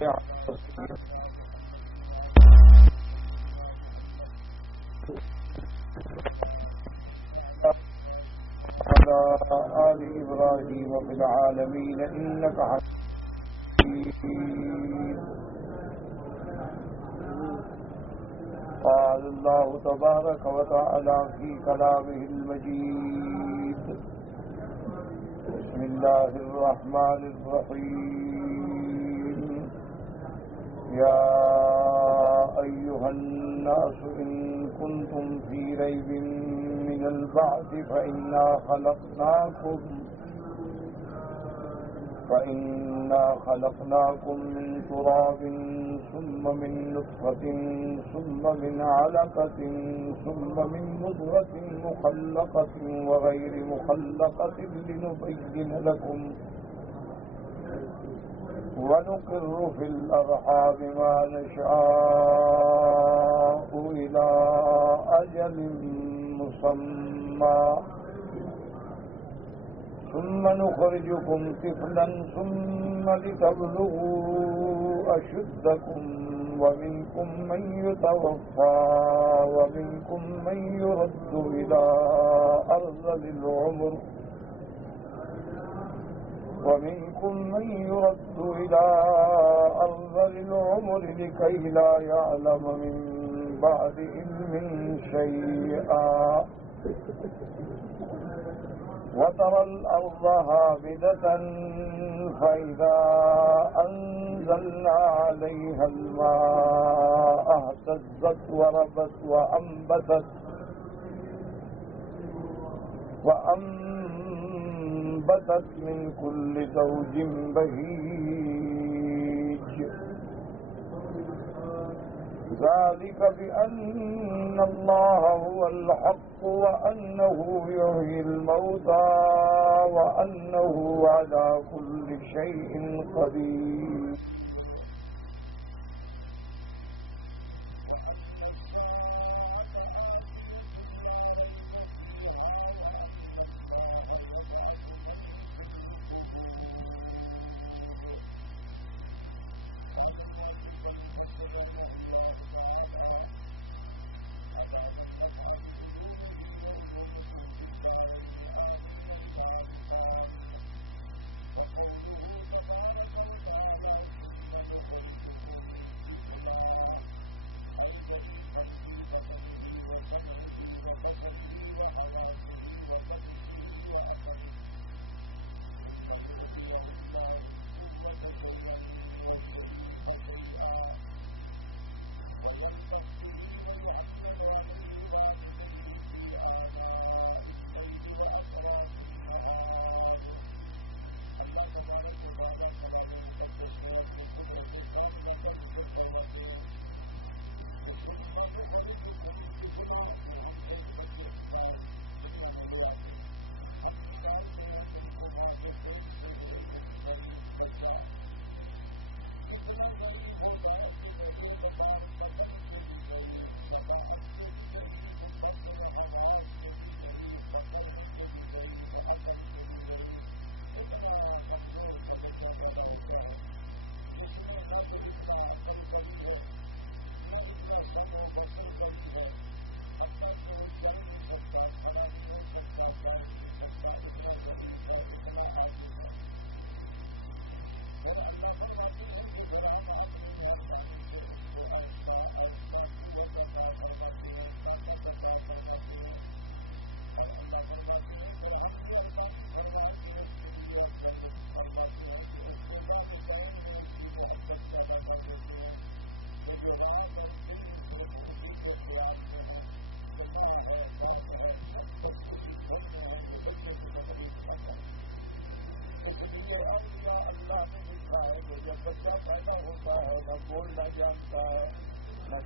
على آل إبراهيم في العالمين إنك حميد. قال الله تبارك وتعالى في كلامه المجيد: بسم الله الرحمن الرحيم. يا أيها الناس إن كنتم في ريب من البعث فإنا خلقناكم من تراب ثم من نطفة ثم من علقة ثم من مضغة مخلقة وغير مخلقة لنبين لكم ونقر في الأرحام ما نشاء إلى أجل مسمى ثم نخرجكم طفلا ثم لتبلغوا أشدكم ومنكم من يتوفى ومنكم من يرد إلى أرذل العمر لكي لا يعلم من بعد علم شيئا وترى الأرض هامدة فإذا أنزلنا عليها الماء اهتزت وربت وأنبتت من كل زوج بهيج. ذلك بأن الله هو الحق وأنه يحيي الموتى وأنه على كل شيء قدير.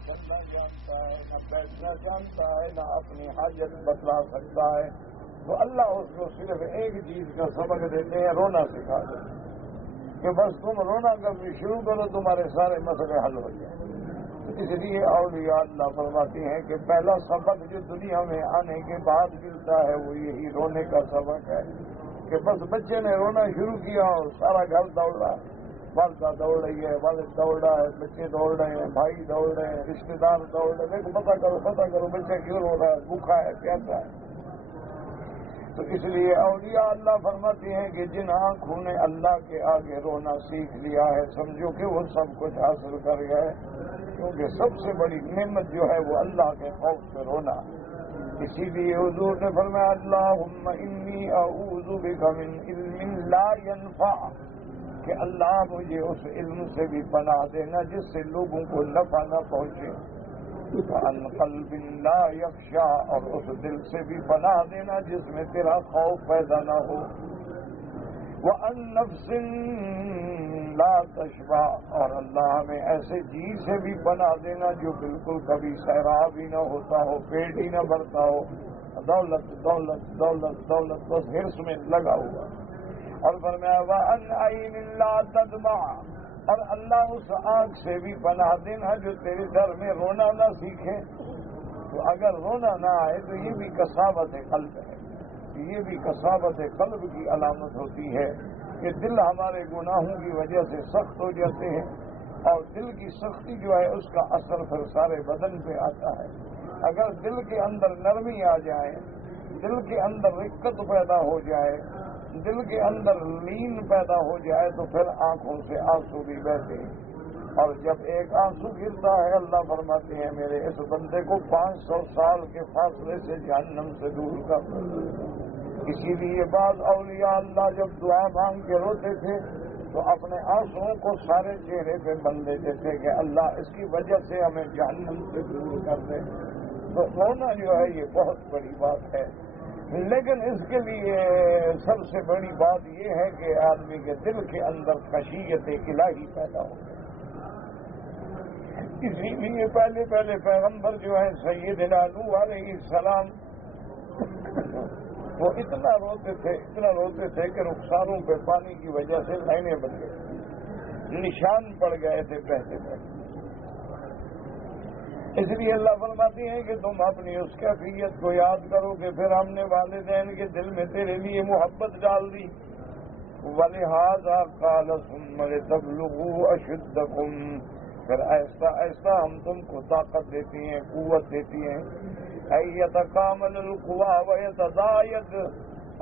چلنا جانتا ہے، نہ بیٹھنا جانتا ہے، نہ اپنی حاجت بتلا سکتا ہے، تو اللہ اس کو صرف ایک چیز کا سبق دیتے ہیں، رونا سکھا دیتے ہیں کہ بس تم رونا کبھی شروع کرو تمہارے سارے مسئلے حل ہو جائیں۔ اس لیے اولیاء اللہ فرماتے ہیں کہ پہلا سبق جو دنیا میں آنے کے بعد ملتا ہے وہ یہی رونے کا سبق ہے کہ بس بچے نے رونا شروع کیا اور سارا گھر دوڑ رہا، والدہ دوڑ رہی ہے، والد دوڑ رہا ہے، بچے دوڑ رہے ہیں، بھائی دوڑ رہے ہیں، رشتے دار دوڑ رہے ہیں، دیکھو پتہ کرو بچہ کیوں رو رہا ہے، بھوکا ہے، پیاسا ہے۔ تو اس لیے اولیاء اللہ فرماتے ہیں کہ جن آنکھوں نے اللہ کے آگے رونا سیکھ لیا ہے، سمجھو کہ وہ سب کچھ حاصل کر گئے، کیونکہ سب سے بڑی نعمت جو ہے وہ اللہ کے خوف سے رونا۔ اسی لیے حضور نے فرمایا اللہم انی اعوذ بک من علم لا ینفع، کہ اللہ مجھے اس علم سے بھی پناہ دینا جس سے لوگوں کو نفع نہ پہنچے، عن قلب لا یخشع، اور اس دل سے بھی پناہ دینا جس میں تیرا خوف پیدا نہ ہو، وعن نفس لا تشبع، اور اللہ ہمیں ایسے جی سے بھی پناہ دینا جو بالکل کبھی سیراب ہی نہ ہوتا ہو، پیٹ ہی نہ بھرتا ہو، دولت دولت دولت دولت بس ہرس میں لگا ہوا۔ اور فرمایا وعن عین لا تدمع، اور اللہ اس آنکھ سے بھی پناہ دینا جو تیرے در میں رونا نہ سیکھے۔ تو اگر رونا نہ آئے تو یہ بھی کساوت قلب ہے، یہ بھی کساوت قلب کی علامت ہوتی ہے کہ دل ہمارے گناہوں کی وجہ سے سخت ہو جاتے ہیں، اور دل کی سختی جو ہے اس کا اثر پھر سارے بدن پہ آتا ہے۔ اگر دل کے اندر نرمی آ جائے، دل کے اندر رقت پیدا ہو جائے، دل کے اندر لین پیدا ہو جائے تو پھر آنکھوں سے آنسو بھی بہتے ہیں، اور جب ایک آنسو گرتا ہے اللہ فرماتے ہیں میرے اس بندے کو 500 سال کے فاصلے سے جہنم سے دور کر دو۔ اسی لیے بعض اولیاء اللہ جب دعا مانگ کے روتے تھے تو اپنے آنسوؤں کو سارے چہرے پہ بند دیتے تھے کہ اللہ اس کی وجہ سے ہمیں جہنم سے دور کر دے۔ تو رونا جو ہے یہ بہت بڑی بات ہے، لیکن اس کے لیے سب سے بڑی بات یہ ہے کہ آدمی کے دل کے اندر خشیت الہی پیدا ہو۔ اسی لیے پہلے پیغمبر جو ہے سیدنا نوح علیہ السلام وہ اتنا روتے تھے کہ رخساروں پہ پانی کی وجہ سے لائنیں بن گئی، نشان پڑ گئے تھے بہتے بہتے۔ اس لیے اللہ فرماتے ہیں کہ تم اپنی اس کیفیت کو یاد کرو کہ پھر ہم نے والدین کے دل میں تیرے لیے محبت ڈال دی، وَلِهَذَا قَالَ ثُمَّ لِتَبْلُغُوا أَشُدَّكُمْ، پھر ایسا ایسا ہم تم کو طاقت دیتی ہیں، قوت دیتی ہیں، يَتَكَامَلُ الْقُوَىٰ وَيَتَزَايَدُ،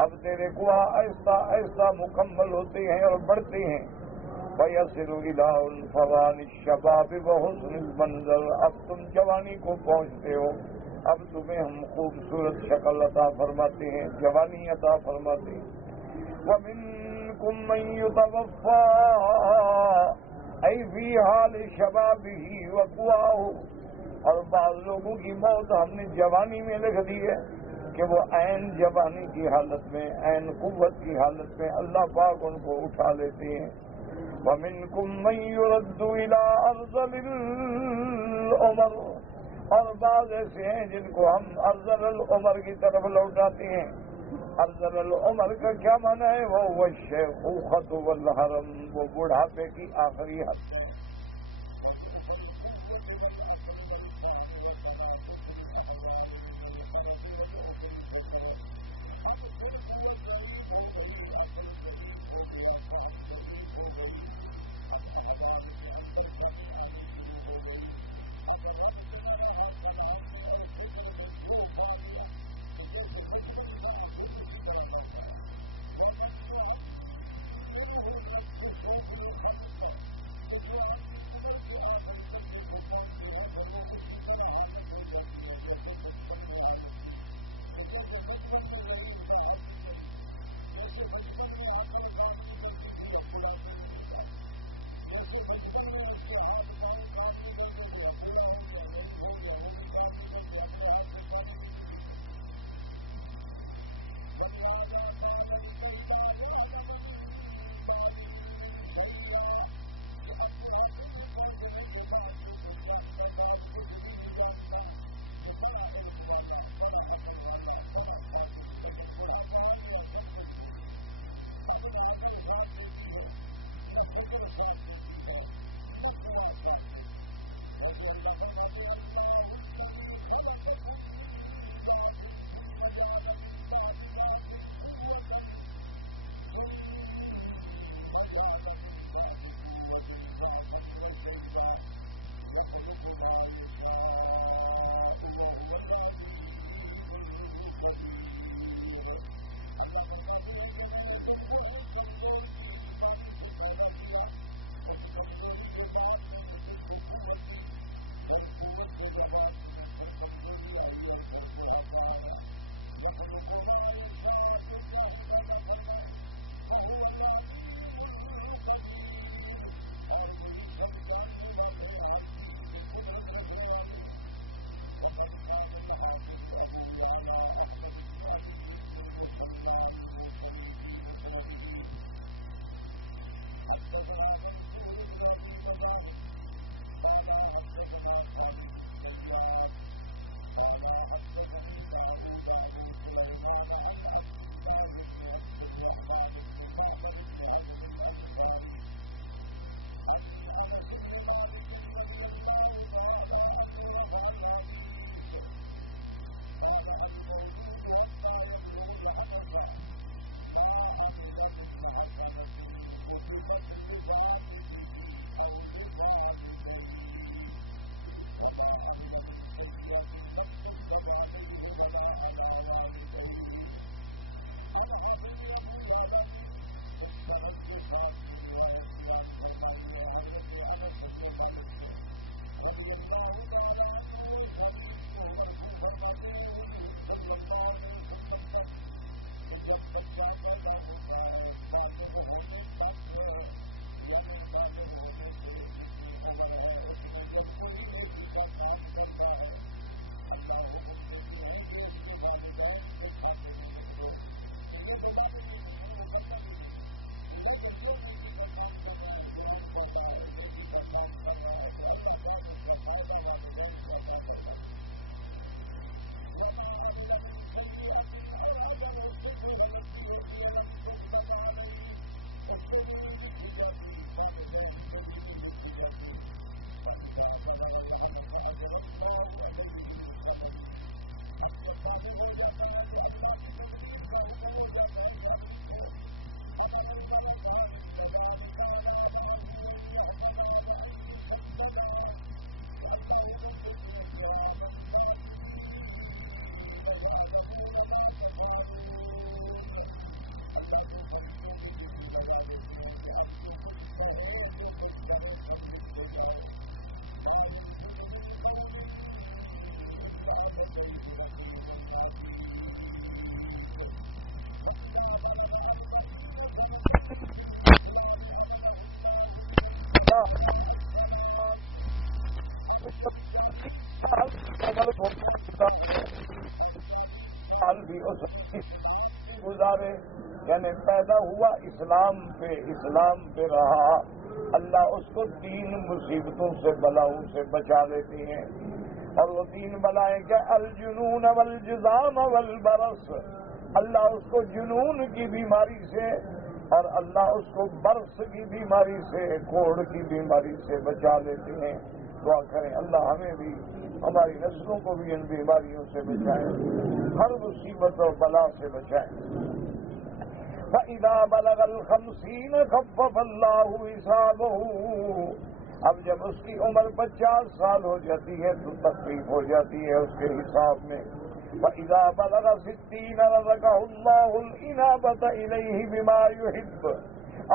اب تیرے قوا ایسا ایسا مکمل ہوتے ہیں اور بڑھتے ہیں، فَيَصِلُ إِلَىٰ الْفَوَانِ الشَّبَابِ وَحُسْنِ الْمَنظَرِ، اب تم جوانی کو پہنچتے ہو، اب تمہیں ہم خوبصورت شکل عطا فرماتے ہیں، جوانی عطا فرماتے ہیں۔ وَمِنكُم مَّن يُتَوَفَّىٰ أَيْ فِي حَالِ شَبَابِهِ وَقُوَاهُ، اور بعض لوگوں کی موت ہم نے جوانی میں لکھ دی ہے کہ وہ عین جوانی کی حالت میں، عین قوت کی حالت میں اللہ پاک ان کو اٹھا لیتے ہیں۔ وَمِنكُم مَّن يُرَدُّ إِلَىٰ أَرْذَلِ الْعُمُرِ، اور بعض ایسے ہیں جن کو ہم ارذل العمر کی طرف لوٹاتے ہیں۔ ارذل العمر کا کیا معنی ہے؟ وہ الشیخوخۃ والحرم، وہ بڑھاپے کی آخری حد ہے۔ سال بھی اس گزارے، یعنی پیدا ہوا اسلام پہ رہا، اللہ اس کو 3 مصیبتوں سے بلاؤں سے بچا لیتے ہیں۔ اور وہ 3 بلائیں کیا؟ الجنون والجذام والبرص، اللہ اس کو جنون کی بیماری سے اور اللہ اس کو برس کی بیماری سے، کوڑ کی بیماری سے بچا لیتے ہیں۔ دعا کریں اللہ ہمیں بھی ہماری نسلوں کو بھی ان بیماریوں سے بچائیں، ہر مصیبت اور بلا سے بچائیں۔ فَإِذَا بَلَغَ الْخَمْسِينَ خَفَّفَ اللَّهُ حِسَابَهُ، اب جب اس کی عمر 50 سال ہو جاتی ہے تو تخفیف ہو جاتی ہے اس کے حساب میں۔ وَإِذَا بَلَغَ 60 رَزَقَهُ اللَّهُ الْإِنَابَةَ إِلَيْهِ بِمَا يُحِبُّ،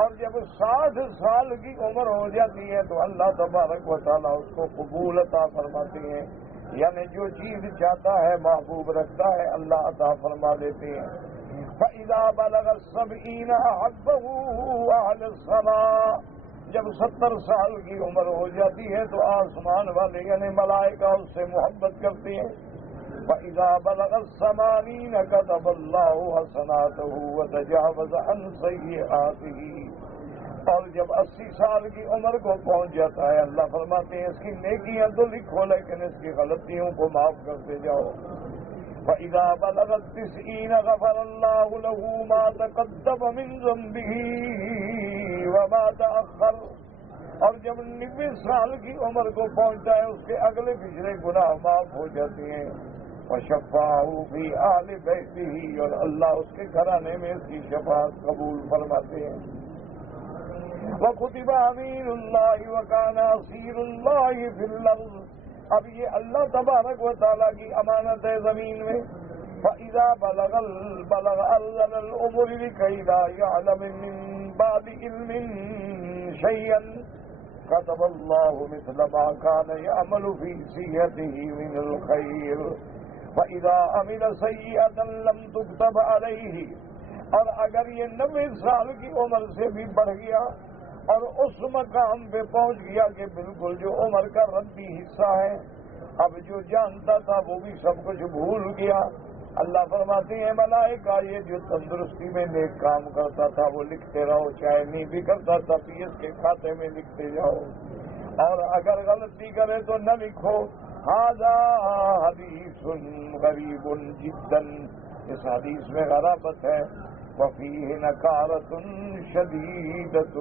اور جب 60 سال کی عمر ہو جاتی ہے تو اللہ تبارک و تعالیٰ اس کو قبول عطا فرماتے ہیں، یعنی جو چیز چاہتا ہے محبوب رکھتا ہے اللہ عطا فرما دیتے ہیں۔ فَإِذَا بَلَغَ 70 أَحَبَّهُ أَهْلُ السَّمَاءِ، جب 70 سال کی عمر ہو جاتی ہے تو آسمان والے یعنی ملائکہ اس سے محبت کرتے ہیں۔ وَإِذَا بَلَغَ 80 كَتَبَ اللَّهُ حَسَنَاتَهُ وَتَجَاوَزَ عَنْ سَيِّئَاتِهِ، اور جب 80 سال کی عمر کو پہنچ جاتا ہے اللہ فرماتے ہیں اس کی نیکیاں تو لکھو لیکن اس کی غلطیوں کو معاف کرتے جاؤ۔ وَإِذَا بَلَغَ 90 غَفَرَ اللَّهُ لَهُ مَا تَقَدَّمَ مِنْ ذَنبِهِ وَمَا تَأَخَّرَ، اور جب 90 سال کی عمر کو پہنچتا ہے اس کے اگلے پچھلے گناہ معاف ہو جاتے ہیں۔ وَشَفَّاعُ فِي آلِ بَيْتِهِ، اور اللہ اس کے گھرانے میں اس کی شفاعت قبول فرماتے ہیں۔ وَكُتِبَ أَمِينُ اللَّهِ وَكَانَ أَصِيرُ اللَّهِ فِي الْأَرْضِ، اب یہ اللہ تبارک و تعالیٰ کی امانت ہے زمین میں۔ فَإِذَا بَلَغَ أَرْذَلَ الْأُمُرِ لِكَيْ لَا يَعْلَمَ مِن بَعْدِ عِلْمٍ شَيْئًا كَتَبَ اللَّهُ مِثْلَ مَا كَانَ يَعْمَلُ فِي سِيَّتِهِ مِنَ الْخَيْرِ فَإِذَا عَمِلَ سَيِّئَةً لَمْ تُكْتَبْ عَلَيْهِ، اور اگر یہ 90 سال کی عمر سے بھی بڑھ گیا اور اس مقام پہ پہنچ گیا کہ بالکل جو عمر کا ردی حصہ ہے، اب جو جانتا تھا وہ بھی سب کچھ بھول گیا، اللہ فرماتے ہیں ملائکہ یہ جو تندرستی میں نیک کام کرتا تھا وہ لکھتے رہو، چاہے نہیں بھی کرتا تھا تو اس کے کھاتے میں لکھتے جاؤ، اور اگر غلطی کرے تو نہ لکھو۔ ھذا حدیث غریب جدا، اس حدیث میں غرابت ہے۔ وفیہ نکارۃ شدیدۃ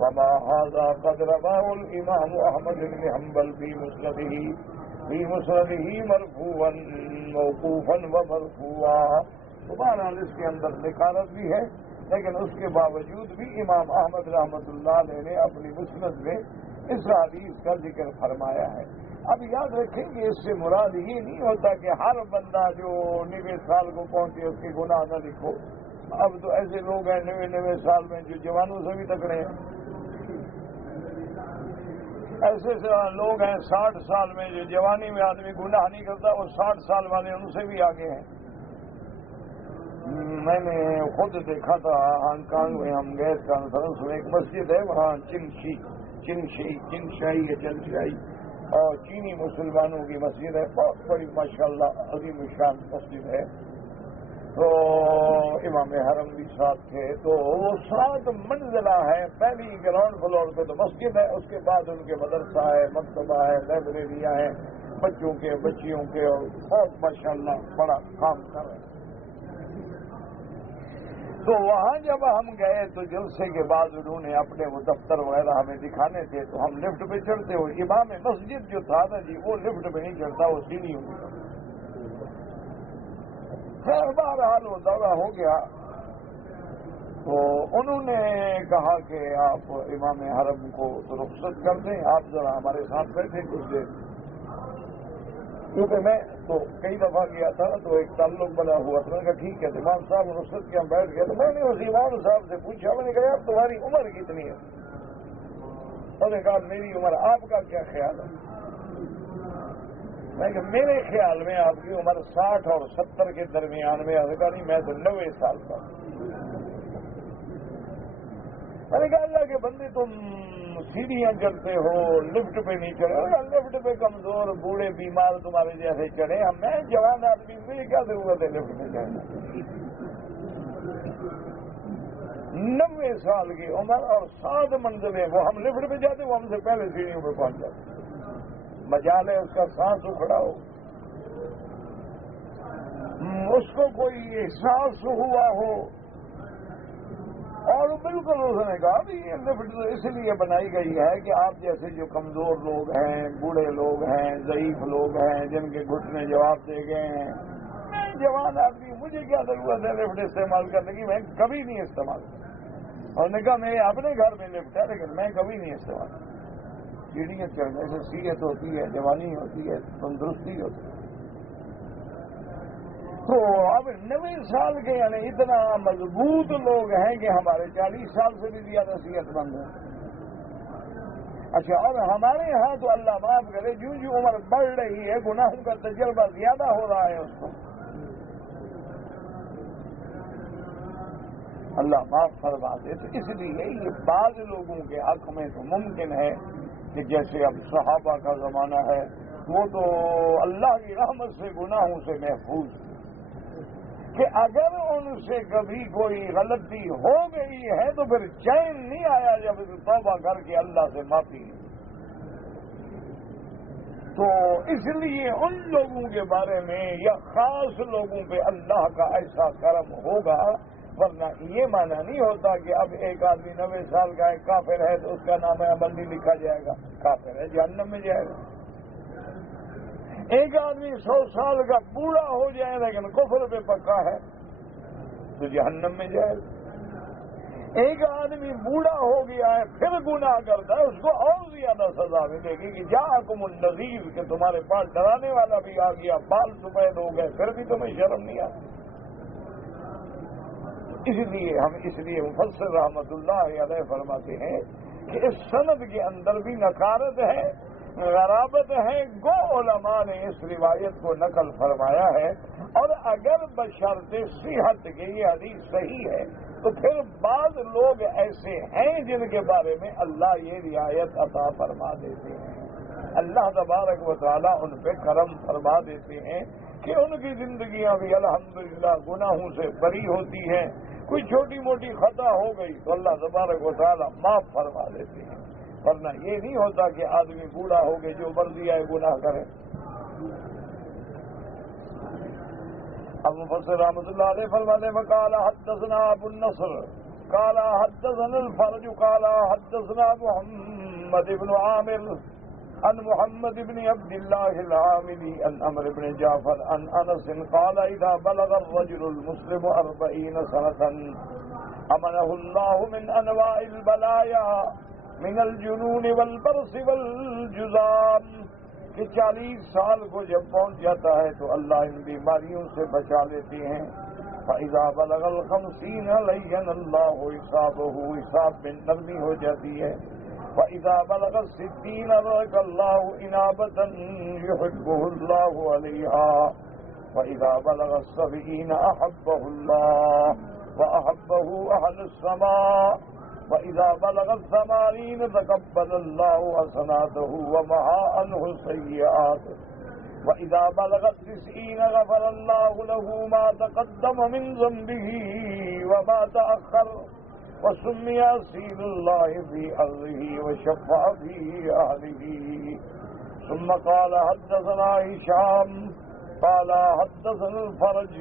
وما ھذا قد رواه الامام احمد بن حنبل فی مسندہ مرفوعا موقوفا ومرفوعا۔ بہرحال اس کے اندر نکارت بھی ہے لیکن اس کے باوجود بھی امام احمد رحمۃ اللہ علیہ نے اپنی مسند میں اس حدیث کا ذکر فرمایا ہے۔ اب یاد رکھیں کہ اس سے مراد یہ نہیں ہوتا کہ ہر بندہ جو 90 سال کو پہنچے اس کے گناہ نہ لکھو۔ اب تو ایسے لوگ ہیں 90 سال میں جو جوانوں سے بھی تکڑے ہیں، ایسے لوگ ہیں 60 سال میں جو جوانی میں آدمی گناہ نہیں کرتا، وہ 60 سال والے ان سے بھی آگے ہیں۔ میں نے خود دیکھا تھا ہانگ کانگ میں، ہم گئے کانفرنس میں، ایک مسجد ہے وہاں چنشائی اور چینی مسلمانوں کی مسجد ہے، بہت بڑی ماشاءاللہ عظیم الشان مسجد ہے، تو امام حرم بھی ساتھ تھے، تو وہ 7 منزلہ ہے، پہلی گراؤنڈ فلور پہ تو مسجد ہے، اس کے بعد ان کے مدرسہ ہے، مکتبہ ہے، لائبریریاں ہیں بچوں کے بچیوں کے، اور بہت ماشاءاللہ بڑا کام کر رہے ہیں۔ تو وہاں جب ہم گئے تو جلسے کے بعد انہوں نے اپنے وہ دفتر وغیرہ ہمیں دکھانے تھے، تو ہم لفٹ پہ چڑھتے ہوئے، امام مسجد جو تھا نا جی وہ لفٹ پہ نہیں چڑھتا، وہ سیڑھیوں پہ چڑھتا۔ خیر بہرحال وہ دورہ ہو گیا، تو انہوں نے کہا کہ آپ امام حرم کو تو رخصت کر دیں، آپ ذرا ہمارے ساتھ بیٹھے کچھ دیر، کیونکہ میں تو کئی دفعہ گیا تھا تو ایک تعلق بنا ہوا تھا۔ میں نے کہا ٹھیک ہے، امام صاحب رخصت کے ہم بیٹھ گئے، تو میں نے اس امام صاحب سے پوچھا، میں نے کہا یار تمہاری عمر کتنی ہے؟ انہوں نے کہا میری عمر، آپ کا کیا خیال ہے؟ میں کہ میرے خیال میں آپ کی عمر 60 اور 70 کے درمیان میں، نہیں میں تو 90 سال کا۔ میں نے کہا اللہ کے بندے تم سیڑھیاں چڑھتے ہو لفٹ پہ نہیں چڑھے، لفٹ پہ کمزور بوڑھے بیمار تمہارے جیسے چڑھے، میں جوان آدمی مجھے کیا ضرورت ہے لفٹ پہ چڑھنے؟ 90 سال کی عمر اور 7 منزلیں، وہ ہم لفٹ پہ جاتے وہ ہم سے پہلے سیڑھیوں پہ پہنچ جاتے، مجال ہے اس کا سانس اکھڑا ہو، اس کو کوئی احساس ہوا ہو، اور بالکل اس نے کہا بھی یہ لفٹ اس لیے بنائی گئی ہے کہ آپ جیسے جو کمزور لوگ ہیں، بوڑھے لوگ ہیں، ضعیف لوگ ہیں، جن کے گھٹنے جواب دے گئے ہیں، میں جوان آدمی مجھے کیا ضرورت ہے لفٹ استعمال کرنے کی، میں کبھی نہیں استعمال کرتا۔ اور نے کہا میں اپنے گھر میں لفٹ ہے لیکن میں کبھی نہیں استعمال کرتا، سیڑھیاں چڑھنے سے صحت ہوتی ہے، جوانی ہوتی ہے، تندرستی ہوتی ہے۔ تو اب 90 سال کے یعنی اتنا مضبوط لوگ ہیں کہ ہمارے 40 سال سے بھی زیادہ صحت مند ہیں۔ اچھا، اور ہمارے ہاں تو اللہ معاف کرے جو عمر بڑھ رہی ہے گناہوں کا تجربہ زیادہ ہو رہا ہے اس کو، اللہ معاف فرما دے۔ تو اس لیے یہ بعض لوگوں کے حق میں تو ممکن ہے کہ جیسے اب صحابہ کا زمانہ ہے وہ تو اللہ کی رحمت سے گناہوں سے محفوظ ہے، کہ اگر ان سے کبھی کوئی غلطی ہو گئی ہے تو پھر چین نہیں آیا جب توبہ کر کے اللہ سے معافی۔ تو اس لیے ان لوگوں کے بارے میں یا خاص لوگوں پہ اللہ کا ایسا کرم ہوگا، ورنہ یہ معنی نہیں ہوتا کہ اب ایک آدمی 90 سال کا ایک کافر ہے تو اس کا نام عمل نہیں لکھا جائے گا، کافر ہے جہنم میں جائے گا۔ ایک آدمی 100 سال کا بوڑھا ہو جائے لیکن کفر پہ پکا ہے تو جہنم میں جائے گا۔ ایک آدمی بوڑھا ہو گیا ہے پھر گناہ کرتا ہے، اس کو اور زیادہ سزا ملے گی کہ جاءکم النذیر، کہ تمہارے پاس ڈرانے والا بھی آ گیا، بال سفید ہو گئے پھر بھی تمہیں شرم نہیں آتی۔ اس لیے مفسر رحمت اللہ علیہ فرماتے ہیں کہ اس سند کے اندر بھی نکارت ہے، غرابت ہے، گو علماء نے اس روایت کو نقل فرمایا ہے، اور اگر بشرط صحت کے یہ حدیث صحیح ہے تو پھر بعض لوگ ایسے ہیں جن کے بارے میں اللہ یہ رعایت عطا فرما دیتے ہیں، اللہ تبارک و تعالیٰ ان پہ کرم فرما دیتے ہیں کہ ان کی زندگیاں بھی الحمدللہ گناہوں سے بری ہوتی ہیں، کوئی چھوٹی موٹی خطا ہو گئی تو اللہ تبارک و تعالیٰ معاف فرما دیتے ہیں، ورنہ یہ نہیں ہوتا کہ آدمی بوڑھا ہو کے جو مرضی آئے گناہ کرے۔ اب مفسر رحمۃ اللہ علیہ فرمانے میں قال حدثنا ابو النصر قال حدثنا الفرج قال حدثنا محمد بن عامر عن محمد بن عبد الله العاملي عن عمرو بن جعفر عن انس قال اذا بلغ الرجل المسلم 40 سنة امنه الله من انواع البلايا من الجنون والبرص والجذام، کہ 40 سال کو جب پہنچ جاتا ہے تو اللہ ان بیماریوں سے بچا لیتے ہیں۔ فَإِذَا بَلَغَ الْخَمْسِينَ لَيَّنَ اللَّهُ حِسَابَهُ، حساب میں نرمی ہو جاتی ہے۔ فَإِذَا بَلَغَ السِّتِّينَ رَزَقَ اللَّهُ إِنَابَةً يُحِبُّهُ اللَّهُ عَلَيْهَا، فَإِذَا بَلَغَ السَّبْعِينَ أَحَبَّهُ اللَّهُ وَأَحَبَّهُ أَهْلُ السَّمَاءِ، وَإِذَا بَلَغَ الثَّمَانِينَ تَقَبَّلَ اللَّهُ حَسَنَاتَهُ وَمَحَا عَنْهُ السَّيِّئَاتِ، وَإِذَا بَلَغَ 90 غَفَرَ اللَّهُ لَهُ مَا تَقَدَّمَ مِنْ ذَنبِهِ وَمَا تَأَخَّرَ، وَسُمِّيَ أَسِيرُ اللَّهِ فِي أَرْضِهِ وَشَفَّعَ فِي أَهْلِهِ۔ ثم قال حدثنا هشام قال حدثنا الفرج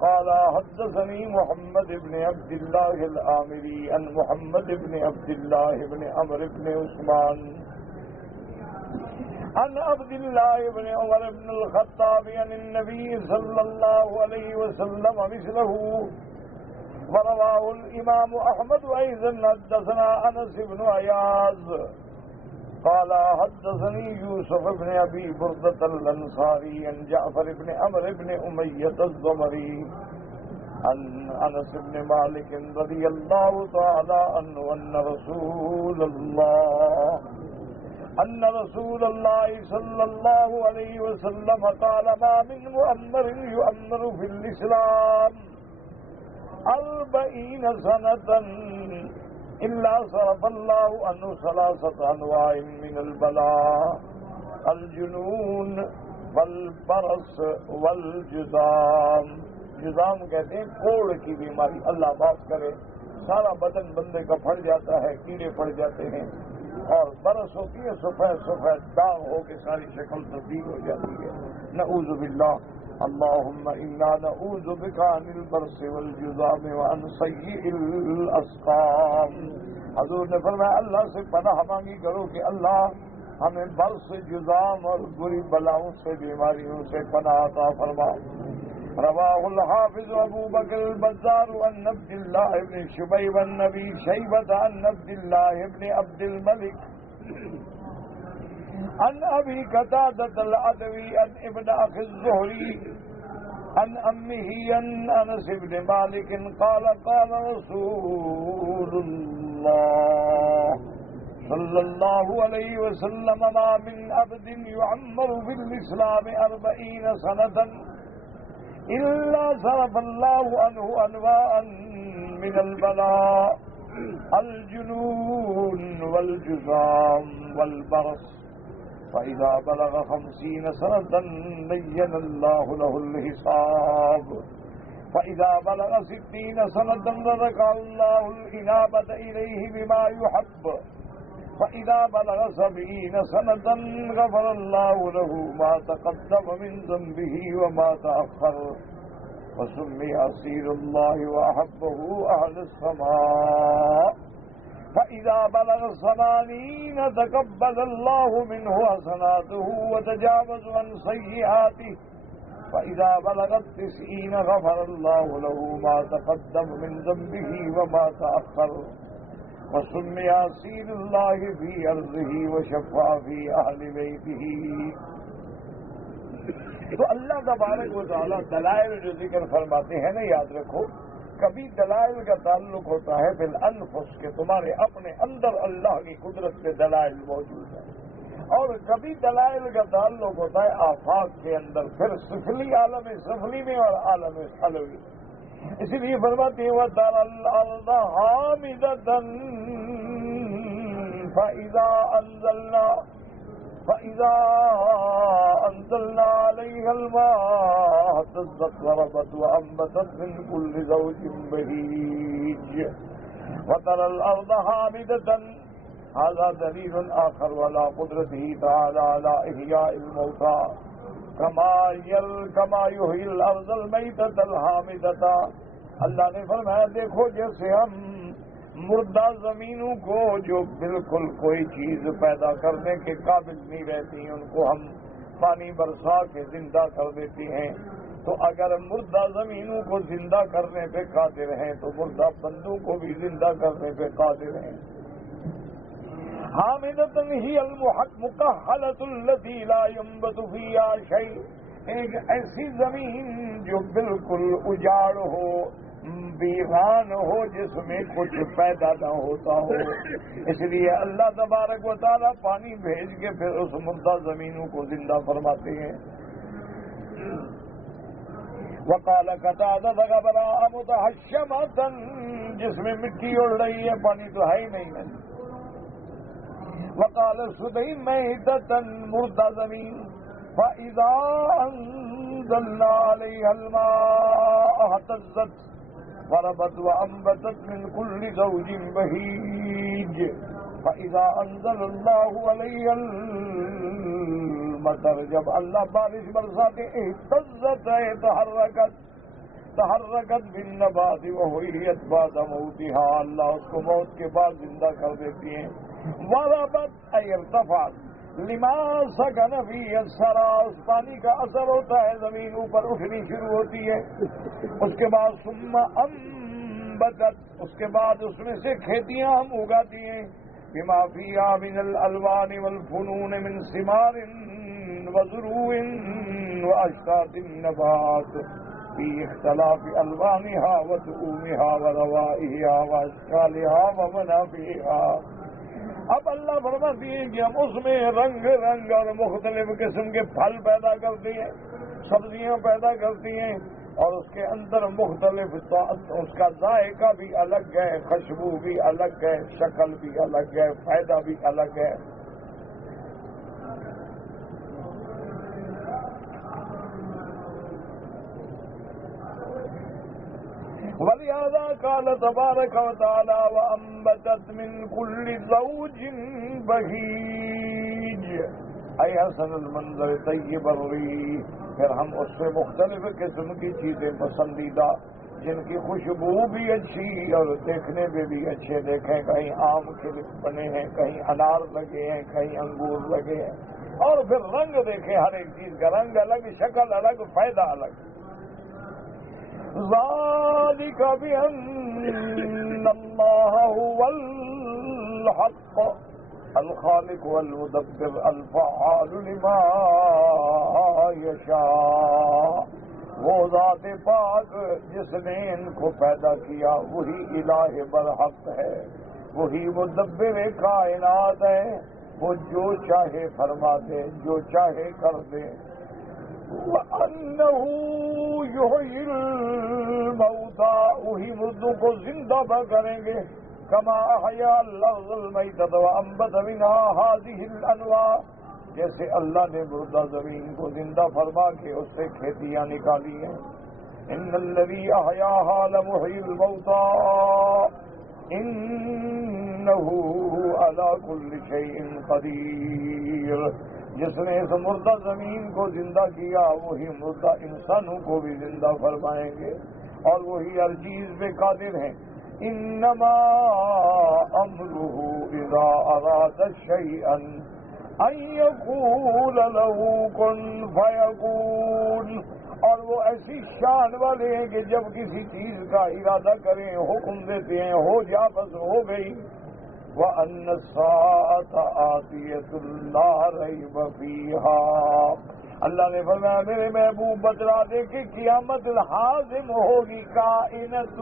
قال حدثني محمد بن عبد الله العامري عن محمد بن عبد الله بن عمرو بن عثمان عن عبد الله بن عمر بن الخطاب عن النبي صلى الله عليه وسلم مثله، ورواه الإمام أحمد أيضا حدثنا أنس بن عياض قال حدثني يوسف بن أبي بردة الأنصاري عن جعفر بن عمرو بن أمية الزمري عن أنس بن مالك رضي الله تعالى عنه أن رسول الله صلى الله عليه وسلم قال ما من مؤمر يؤمر في الإسلام 40 سنة إلا صرف الله عنه ثلاثة أنواع من البلاء الجنون والبرص والجذام. جذام کہتے ہیں کوڑ کی بیماری، اللہ معاف کرے، سارا بدن بندے کا پھٹ جاتا ہے، کیڑے پڑ جاتے ہیں. اور برس ہوتی ہے سفید سفید داغ ہو کے ساری شکل تبدیل ہو جاتی ہے. نعوذ باللہ. اللهم انا نعوذ بك عن البرص والجذام وعن سيء الاسقام. حضور نے فرمایا اللہ سے پناہ مانگی کرو کہ اللہ ہمیں برص، جذام اور بری بلاؤں سے، بیماریوں سے پناہ عطا فرما. رواہ الحافظ ابو بکر البزار عن عبد اللہ بن شبیب النبی شیبۃ عن عبد اللہ بن عبد الملک عن ابی قتادۃ العدوی عن ابن اخی الزہری عن امہ عن انس بن مالک قال قال رسول اللہ صلی اللہ علیہ وسلم ما من عبد يعمر بالاسلام 40 سنة إلا صرف الله عنه أنواعا من البلاء الجنون والجذام والبرص فإذا بلغ 50 سنة لين الله له الحساب فإذا بلغ 60 سنة رزق الله الإنابة إليه بما يحب فإذا بلغ 70 سنة غفر الله له ما تقدم من ذنبه وما تأخر وسمي أسير الله وأحبه أهل السماء فإذا بلغ 80 تقبل الله منه حسناته وتجاوز عن سيئاته فإذا بلغ 90 غفر الله له ما تقدم من ذنبه وما تأخر وسمي أسير الله في أرضه وشفع في أهل بيته. تو اللہ تبارک و تعالیٰ دلائل جو ذکر فرماتے ہیں نا، یاد رکھو، کبھی دلائل کا تعلق ہوتا ہے بالانفس کے، تمہارے اپنے اندر اللہ کی قدرت کے دلائل موجود ہیں، اور کبھی دلائل کا تعلق ہوتا ہے آفاق کے اندر، پھر سفلی عالم سفلی میں اور عالم علوی. اسی لیے فرماتے ہیں وَتَرَى الْأَرْضَ حَامِدَةً فَإِذَا أَنزَلْنَا عَلَيْهَا الْمَاءَ اهْتَزَّتْ وَرَبَتْ وَأَنبَتَتْ مِنْ كُلِّ زَوْجٍ بَهِيجٍ. وَتَرَى الْأَرْضَ حَامِدَةً هذا دليل آخر على قدرته تعالى على إحياء الموتى كما يحيي الأرض الميتة الحامدة. اللہ نے فرمایا دیکھو جیسے ہم مردہ زمینوں کو جو بالکل کوئی چیز پیدا کرنے کے قابل نہیں رہتی ان کو ہم پانی برسا کے زندہ کر دیتے ہیں، تو اگر مردہ زمینوں کو زندہ کرنے پہ قادر ہیں تو مردہ بندوں کو بھی زندہ کرنے پہ قادر ہیں. حامدۃ ہی المکحلۃ التی لا ينبت فیہا شیء، ایک ایسی زمین جو بالکل اجاڑ ہو، ویران ہو، جس میں کچھ پیدا نہ ہوتا ہو. اس لیے اللہ تبارک و تعالیٰ پانی بھیج کے پھر اس مردہ زمینوں کو زندہ فرماتے ہیں. وقال قتادہ غبراء متحشمۃ، جس میں مٹی اڑ رہی ہے، پانی تو ہے ہی نہیں. وقال سدی میتۃ، مردہ زمین. فإذا أنزلنا عليها الماء اهتزت وربت وأنبتت من كل زوج بهيج. فإذا أنزل الله عليها المطر، جب اللہ بارش برساتے اهتزت، تحرکت بالنبات وحیت بعد موتها، اللہ اس کو موت کے بعد زندہ کر دیتی ہیں. وربت ای ارتفعت لما سکن فیہ الثری، اس پانی کا اثر ہوتا ہے زمین اوپر اٹھنی شروع ہوتی ہے. اس کے بعد ثم انبتت، اس کے بعد اس میں سے کھیتیاں ہم اگاتی ہیں. بما فیہا من الالوان والفنون من ثمار وزروع واشتات النبات فی اختلاف الوانها وطعومها وروائها واشکالها ومنافعها. اب اللہ فرماتی ہے کہ ہم اس میں رنگ رنگ اور مختلف قسم کے پھل پیدا کرتی ہیں، سبزیاں پیدا کرتی ہیں، اور اس کے اندر مختلف اس کا ذائقہ بھی الگ ہے، خوشبو بھی الگ ہے، شکل بھی الگ ہے، فائدہ بھی الگ ہے۔ وَلِهَذَا قَالَ تَبَارَكَ وَتَعَالَى وَأَنبَتَتْ مِنْ كُلِّ زَوْجٍ بَهِيجٍ اے حسن المنظر طیب الریح، پھر ہم اس سے مختلف قسم کی چیزیں پسندیدہ جن کی خوشبو بھی اچھی اور دیکھنے میں بھی اچھے، دیکھیں کہیں آم کے بنے ہیں، کہیں انار لگے ہیں، کہیں انگور لگے ہیں، اور پھر رنگ دیکھیں، ہر ایک چیز کا رنگ الگ، شکل الگ، فائدہ الگ۔ ذَلِكَ بِأَنَّ اللَّهَ هُوَ الْحَقُّ الْخَالِقُ وَالْمُدَبِّرُ الْفَعَّالُ لِمَا يَشَاءُ، وہ ذات پاک جس نے ان کو پیدا کیا وہی الہ برحق ہے، وہی مدبر کائنات ہے، وہ جو چاہے فرما دے، جو چاہے کر دے۔ وَأَنَّهُ يُحْيِي الْمَوْتَىٰ، وہی مردوں کو زندہ کریں گے، كَمَا أَحْيَا الْأَرْضَ الْمَيْتَةَ وَأَنبَتَ مِنْهَا هَٰذِهِ الْأَنْوَاعَ، جیسے اللہ نے مردہ زمین کو زندہ فرما کے اس سے کھیتیاں نکالی ہیں۔ إِنَّ الَّذِي أَحْيَاهَا لَمُحْيِي الْمَوْتَىٰ إِنَّهُ عَلَىٰ كُلِّ شَيْءٍ قَدِيرٌ، جس نے اس مردہ زمین کو زندہ کیا وہی مردہ انسانوں کو بھی زندہ فرمائیں گے، اور وہی ہر چیز پہ قادر ہیں۔ انما امرہ اذا اراد شیئا ان یقول له کن فیکون، اور وہ ایسی شان والے ہیں کہ جب کسی چیز کا ارادہ کریں حکم دیتے ہیں، ہو جا، بس ہو گئی۔ وَأَنَّ السَّاعَةَ آتِيَةٌ لَا رَيْبَ فِيهَا، اللہ نے فرمایا میرے محبوب بتلا دے کہ قیامت لازم ہوگی، کائنۃ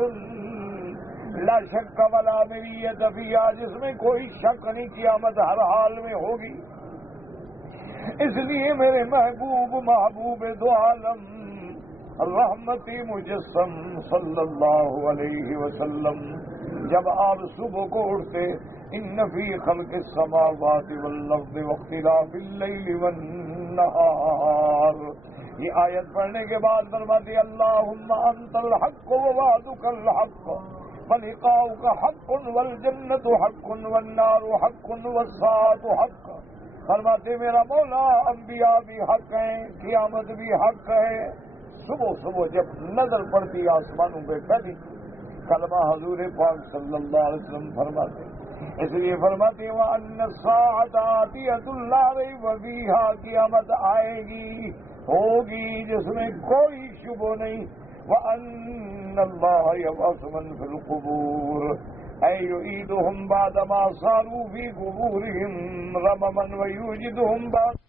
لا شک ولا مریۃ فیہا، جس میں کوئی شک نہیں، قیامت ہر حال میں ہوگی۔ اس لیے میرے محبوب دو عالم رحمتی مجسم صلی اللہ علیہ وسلم، جب آپ صبح کو اٹھتے، ان فی خلق السماوات والارض واختلاف اللیل والنہار، یہ آیت پڑھنے کے بعد فرماتے اللہم انت الحق ووعدک الحق ولقاؤک حق والجنت حق والنار حق والساعة حق، فرماتے میرا مولا انبیاء بھی حق ہیں، قیامت بھی حق ہے۔ صبح صبح جب نظر پڑتی آسمانوں پہ پہلی کلمہ حضور پاک صلی اللہ علیہ وسلم فرماتے، اس لیے فرماتے ہیں وَأَنَّ السَّاعَةَ آتِيَةٌ لَا رَيْبَ فِيهَا، قیامت آئے گی، ہوگی، جس میں کوئی شبہ نہیں۔ وَأَنَّ اللَّهَ يَبْعَثُ مَن فِي الْقُبُورِ أَن يُعِيدُهُمْ بَعْدَ مَا صَارُوا فِي قُبُورِهِمْ رَمَمًا وَيُوجِدُهُمْ بَعْدَ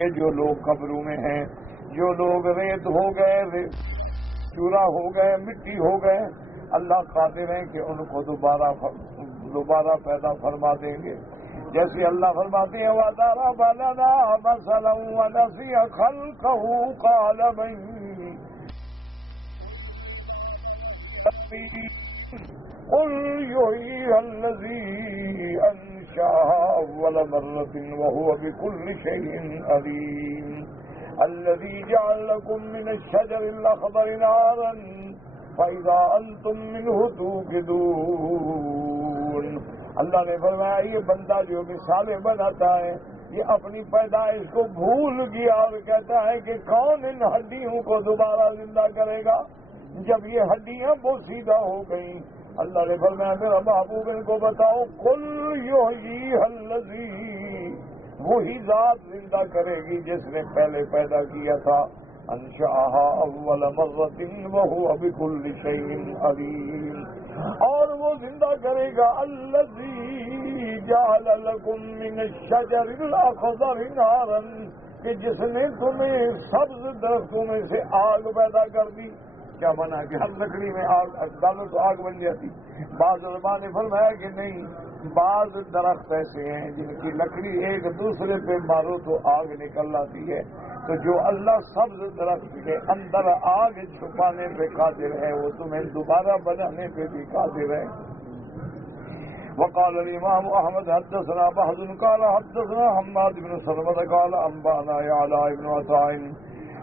کہ جو لوگ قبروں میں ہیں، جو لوگ ریت ہو گئے، چورا ہو گئے، مٹی ہو گئے، اللہ قادر ہیں کہ ان کو دوبارہ پیدا فرما دیں گے. جیسے اللہ فرماتے ہیں وَضَرَبَ لَنَا مَثَلًا وَنَسِيَ خَلْقَهُ قَالَ مَن قُلْ يُحْيِيهَا الَّذِي أَنشَأَهَا أَوَّلَ مَرَّةٍ وَهُوَ بِكُلِّ شَيْءٍ عَلِيمٌ الَّذِي جَعَلَ لَكُم مِّنَ الشَّجَرِ الْأَخْضَرِ نَارًا فَإِذَا أَنتُم مِّنْهُ تُوقِدُونَ. اللہ نے فرمایا یہ بندہ جو مثالیں بناتا ہے یہ اپنی پیدائش کو بھول گیا اور کہتا ہے کہ کون ان ہڈیوں کو دوبارہ زندہ کرے گا جب یہ ہڈیاں بوسیدہ ہو گئیں. اللہ نے فرمایا میرا محبوب ان کو بتاؤ قل یحییھا الذی، وہی ذات زندہ کرے گی جس نے پہلے پیدا کیا تھا. انشأها اول مرۃ وهو بكل شیء علیم، اور وہ زندہ کرے گا الذی جعل لکم من الشجر الاخضر نارا، کہ جس نے تمہیں سبز درختوں میں سے آگ پیدا کر دی. کیا مانا کہ ہر لکڑی میں آگ ڈالو تو آگ بن جاتی؟ بعض علماء نے فرمایا کہ نہیں، بعض درخت ایسے ہیں جن کی لکڑی ایک دوسرے پہ مارو تو آگ نکل آتی ہے. تو جو اللہ سبز درخت کے اندر آگ چھپانے پہ قادر ہے وہ تمہیں دوبارہ بنانے پہ بھی قادر ہے. وقال الامام احمد حدثنا بهز قال حدثنا حماد بن سلمة قال انبانا يعلى بن عطاء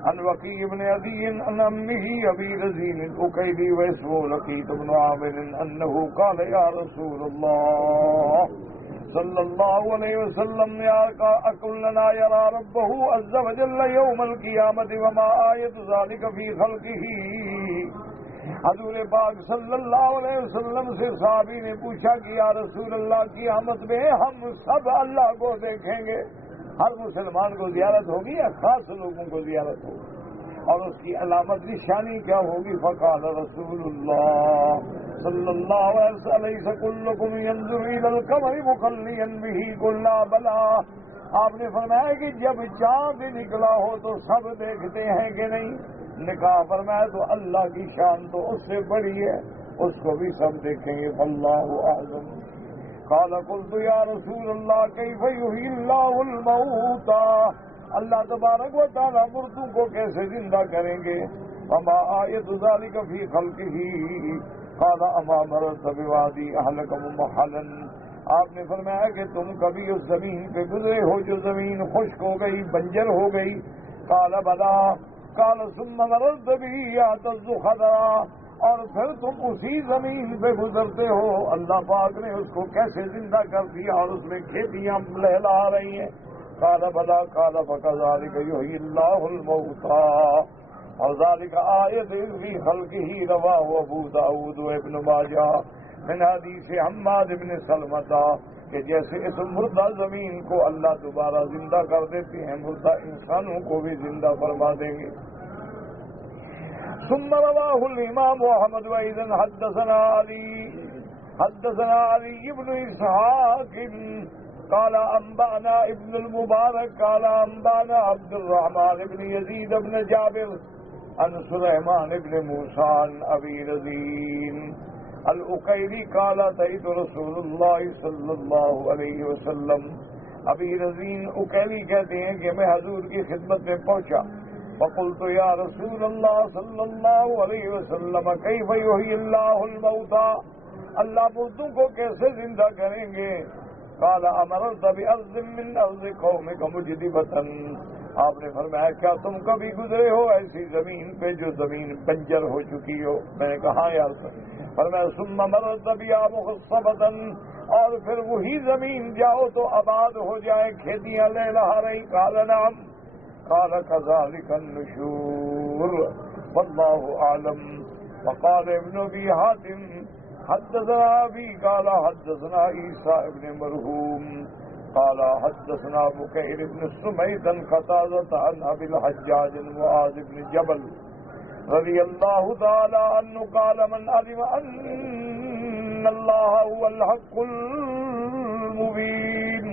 عن وقيع بن عدي عن عمه ابي رزين الأكيلي واسمه لقيط بن عامر انه قال يا رسول الله صلى الله عليه وسلم أكلنا يرى ربه عز وجل يوم القيامة وما آية ذلك في خلقه. حضور پاک صلی اللہ علیہ وسلم سے صحابی نے پوچھا کہ یا رسول اللہ قیامت میں ہم سب اللہ کو دیکھیں گے، ہر مسلمان کو زیارت ہوگی یا خاص لوگوں کو زیارت ہوگی، اور اس کی علامت نشانی کیا ہوگی؟ فقال رسول اللہ صلی اللہ علیہ وسلم کلکم ينظر الى القمر مخلیا به قلنا بلا. آپ نے فرمایا کہ جب چاند نکلا ہو تو سب دیکھتے ہیں کہ نہیں؟ نکاح فرمایا تو اللہ کی شان تو اس سے بڑی ہے، اس کو بھی سب دیکھیں گے. واللہ اعلم. قال قلت یا رسول اللہ کیف یحیی اللہ الموتى، اللہ تبارک و تعالی مردوں کو کیسے زندہ کریں گے؟ وما آیت ذلک فی خلقہ قال اما مررت بوادی اہلک ممحلا. آپ نے فرمایا کہ تم کبھی اس زمین پہ گزرے ہو جو زمین خشک ہو گئی، بنجر ہو گئی؟ قال بلا. قال ثم مررت به يعتز خضرا، اور پھر تم اسی زمین پہ گزرتے ہو، اللہ پاک نے اس کو کیسے زندہ کر دیا اور اس میں کھیتیاں لہلا رہی ہیں. قال بلا. قال فكذلك يحيي الله الموتى وذلك آية في خلقه. رواه ابو داود وابن ماجہ من حدیث حماد بن سلمة کہ جیسے اس مردہ زمین کو اللہ دوبارہ زندہ کر دیتے ہیں مردہ انسانوں کو بھی زندہ فرما دیں گے. ثم رواه الامام احمد واذا حدثنا علي بن اسحاق قال انبانا ابن المبارك قال انبانا عبد الرحمن بن يزيد بن جابر عن سليمان بن موسى عن ابي رزين الأكيلي قال أتيت رسول اللہ صلی اللہ علیہ وسلم. ابی رزین اکیلی کہتے ہیں کہ میں حضور کی خدمت میں پہنچا. فقلت یا رسول اللہ صلی اللہ علیہ وسلم کیف یحیی اللہ الموتى، اللہ مردوں کو کیسے زندہ کریں گے؟ قال امرت بارض من ارض قومک مجدبۃ. آپ نے فرمایا کیا تم کبھی گزرے ہو ایسی زمین پہ جو زمین بنجر ہو چکی ہو؟ میں نے کہا یا رسول. فرمایا ثم مرت بیا مخصبۃ، اور پھر وہی زمین جاؤ تو آباد ہو جائے، کھیتیاں لہلا رہی. قال نعم. قال كذلك النشور والله اعلم. وقال ابن ابي حاتم حدثنا ابي قال حدثنا عيسى ابن مرحوم قال حدثنا بكير بن سميد قتادة عن ابي الحجاج معاذ بن جبل رضی اللہ تعالی عنہ قال من علم ان اللہ هو الحق المبین.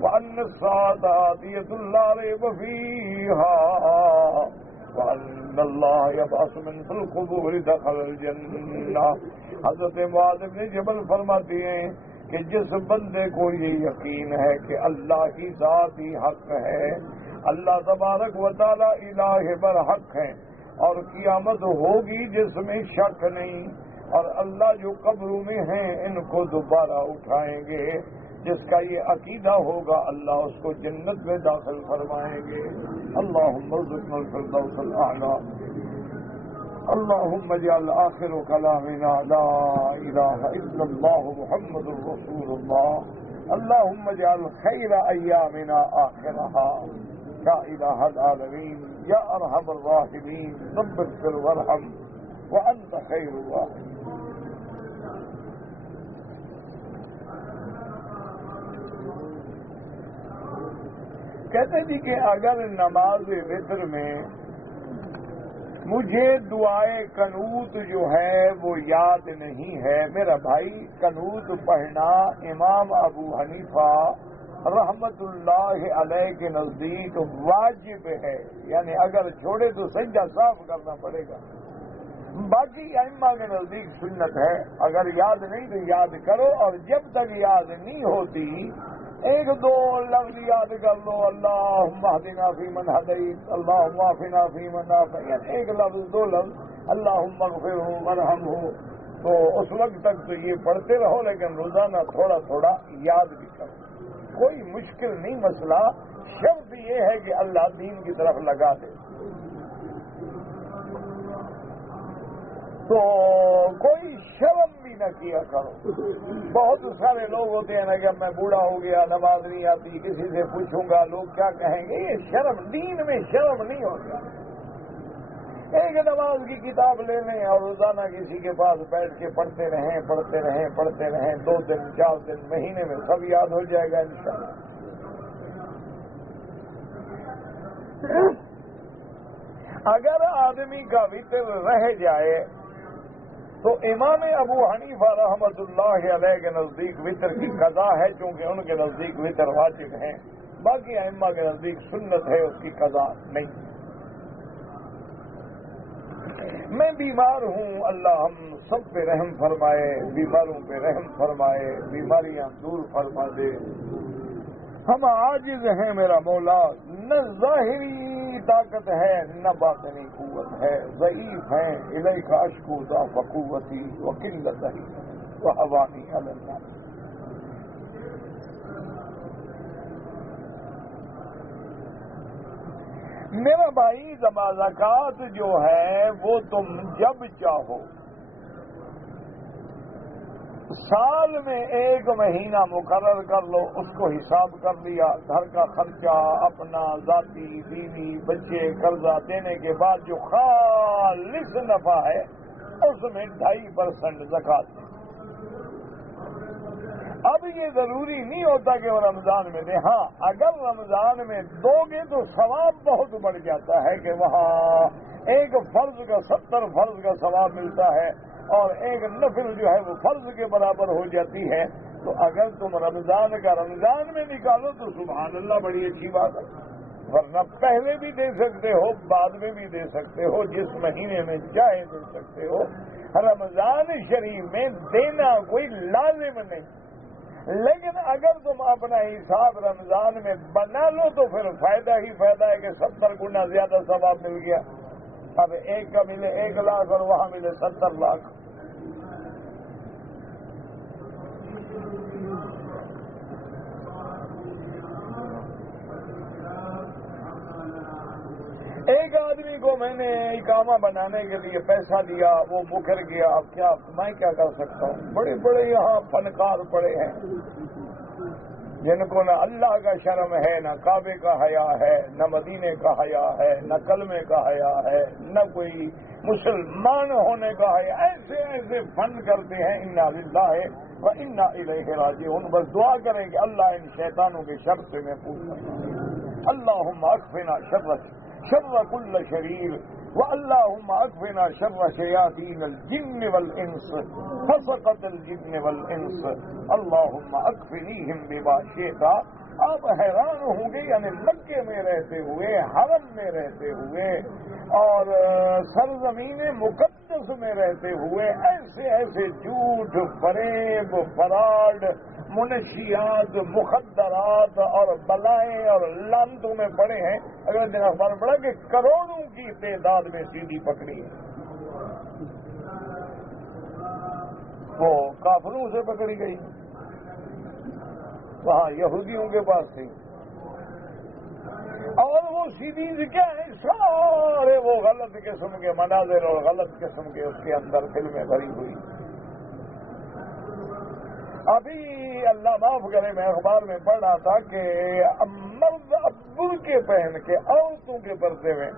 وأن الساعة آتية لا ريب فيها وأن الله يبعث من في القبور دخل الجنة. حضرت معاذ بن جبل فرماتے ہیں کہ جس بندے کو یہ یقین ہے کہ اللہ کی ذات ہی حق ہے، اللہ تبارک و تعالی الہ برحق ہے، اور قیامت ہوگی جس میں شک نہیں، اور اللہ جو قبروں میں ہیں ان کو دوبارہ اٹھائیں گے، جس کا یہ عقیدہ ہوگا اللہ اس کو جنت میں داخل فرمائیں گے. اللہم ارزقنا الفردوس الاعلی. اللہم اجعل آخر کلامنا لا الہ الا اللہ محمد رسول اللہ. اللہم اجعل خیر ایامنا آخرها یا الہ العالمین یا ارحم الراحمین. رب اغفر وارحم وانت خیر الراحمین. کہتے جی کہ اگر نماز وتر میں مجھے دعائے قنوت جو ہے وہ یاد نہیں ہے، میرا بھائی قنوت پڑھنا امام ابو حنیفہ رحمت اللہ علیہ کے نزدیک واجب ہے، یعنی اگر چھوڑے تو سجدہ صاف کرنا پڑے گا. باقی ائمہ کے نزدیک سنت ہے، اگر یاد نہیں تو یاد کرو، اور جب تک یاد نہیں ہوتی ایک دو لفظ یاد کر لو، اللہم اہدنا فیمن ہدیت، اللہم عافنا فیمن عافیت، ایک لفظ دو لفظ اللہم اغفرہ وارحمہ، تو اس وقت تک تو یہ پڑھتے رہو، لیکن روزانہ تھوڑا تھوڑا یاد بھی کرو. کوئی مشکل نہیں مسئلہ، شرط یہ ہے کہ اللہ دین کی طرف لگا دے. تو کوئی شرم بھی نہ کیا کرو. بہت سارے لوگ ہوتے ہیں نا کہ میں بوڑھا ہو گیا، نماز نہیں آتی، کسی سے پوچھوں گا لوگ کیا کہیں گے. یہ شرم، دین میں شرم نہیں ہوتا. ایک نماز کی کتاب لے لیں اور روزانہ کسی کے پاس بیٹھ کے پڑھتے رہیں 2 دن 4 دن مہینے میں سب یاد ہو جائے گا انشاءاللہ. اگر آدمی کا وتر رہ جائے تو امام ابو حنیفہ رحمت اللہ علیہ کے نزدیک وتر کی قضا ہے، چونکہ ان کے نزدیک وتر واجب ہیں. باقی ائمہ کے نزدیک سنت ہے، اس کی قضا نہیں. میں بیمار ہوں، اللہ ہم سب پہ رحم فرمائے، بیماروں پہ رحم فرمائے، بیماریاں دور فرما دے. ہم عاجز ہیں میرا مولا، نہ ظاہری طاقت ہے نہ باطنی قوت ہے، ضعیف ہیں. الیک اشکو ضعف قوتی وقلت وحوانی علی الناس. میرا بھائی زکوٰۃ جو ہے وہ تم جب چاہو، سال میں 1 مہینہ مقرر کر لو، اس کو حساب کر لیا، گھر کا خرچہ اپنا ذاتی، بیوی بچے، قرضہ دینے کے بعد جو خالص نفع ہے اس میں 2.5% زکوٰۃ. اب یہ ضروری نہیں ہوتا کہ وہ رمضان میں دیں. ہاں اگر رمضان میں دو گے تو ثواب بہت بڑھ جاتا ہے کہ وہاں ایک فرض کا 70 فرض کا ثواب ملتا ہے، اور ایک نفل جو ہے وہ فرض کے برابر ہو جاتی ہے. تو اگر تم رمضان کا رمضان میں نکالو تو سبحان اللہ بڑی اچھی بات ہے، ورنہ پہلے بھی دے سکتے ہو، بعد میں بھی دے سکتے ہو، جس مہینے میں چاہے دے سکتے ہو. رمضان شریف میں دینا کوئی لازم نہیں، لیکن اگر تم اپنا حساب رمضان میں بنا لو تو پھر فائدہ ہی فائدہ ہے کہ 70 گنا زیادہ ثواب مل گیا. اب ایک کا ملے 1 لاکھ اور وہاں ملے 70 لاکھ. ایک آدمی کو میں نے اقامہ بنانے کے لیے پیسہ دیا، وہ مکر گیا. اب کیا میں کیا کر سکتا ہوں؟ بڑے بڑے یہاں فنکار پڑے ہیں جن کو نہ اللہ کا شرم ہے، نہ کعبے کا حیا ہے، نہ مدینے کا حیا ہے، نہ کلمے کا حیا ہے، نہ کوئی مسلمان ہونے کا حیا. ایسے ایسے فن کرتے ہیں. انا للہ و انا الیہ راجعون. بس دعا کریں کہ اللہ ان شیطانوں کے شر سے محفوظ کرے. اللہم اکفنا شر کل شریر وَاللَّهُمَّ اكفنا شر شياطين الجن والانس فسقط الجن والانس اللهم اكفنيهم بما شئت. آپ حیران ہوں گے، یعنی مکے میں رہتے ہوئے، حرم میں رہتے ہوئے اور سرزمین مقدس میں رہتے ہوئے ایسے ایسے جھوٹ، فریب، فراڈ، منشیات، مخدرات اور بلائیں اور لانتوں میں پڑے ہیں. اگلے دن اخبار میں پڑھا کہ کروڑوں کی تعداد میں سیدھی پکڑی ہے. وہ کافروں سے پکڑی گئی، وہاں یہودیوں کے پاس تھی. اور وہ سیدھی کیا ہے، سارے وہ غلط قسم کے مناظر اور غلط قسم کے اس کے اندر فلمیں بھری ہوئی. ابھی اللہ معاف کرے میں اخبار میں پڑھ رہا تھا کہ مرد ابر کے پہن کے عورتوں کے پردے میں،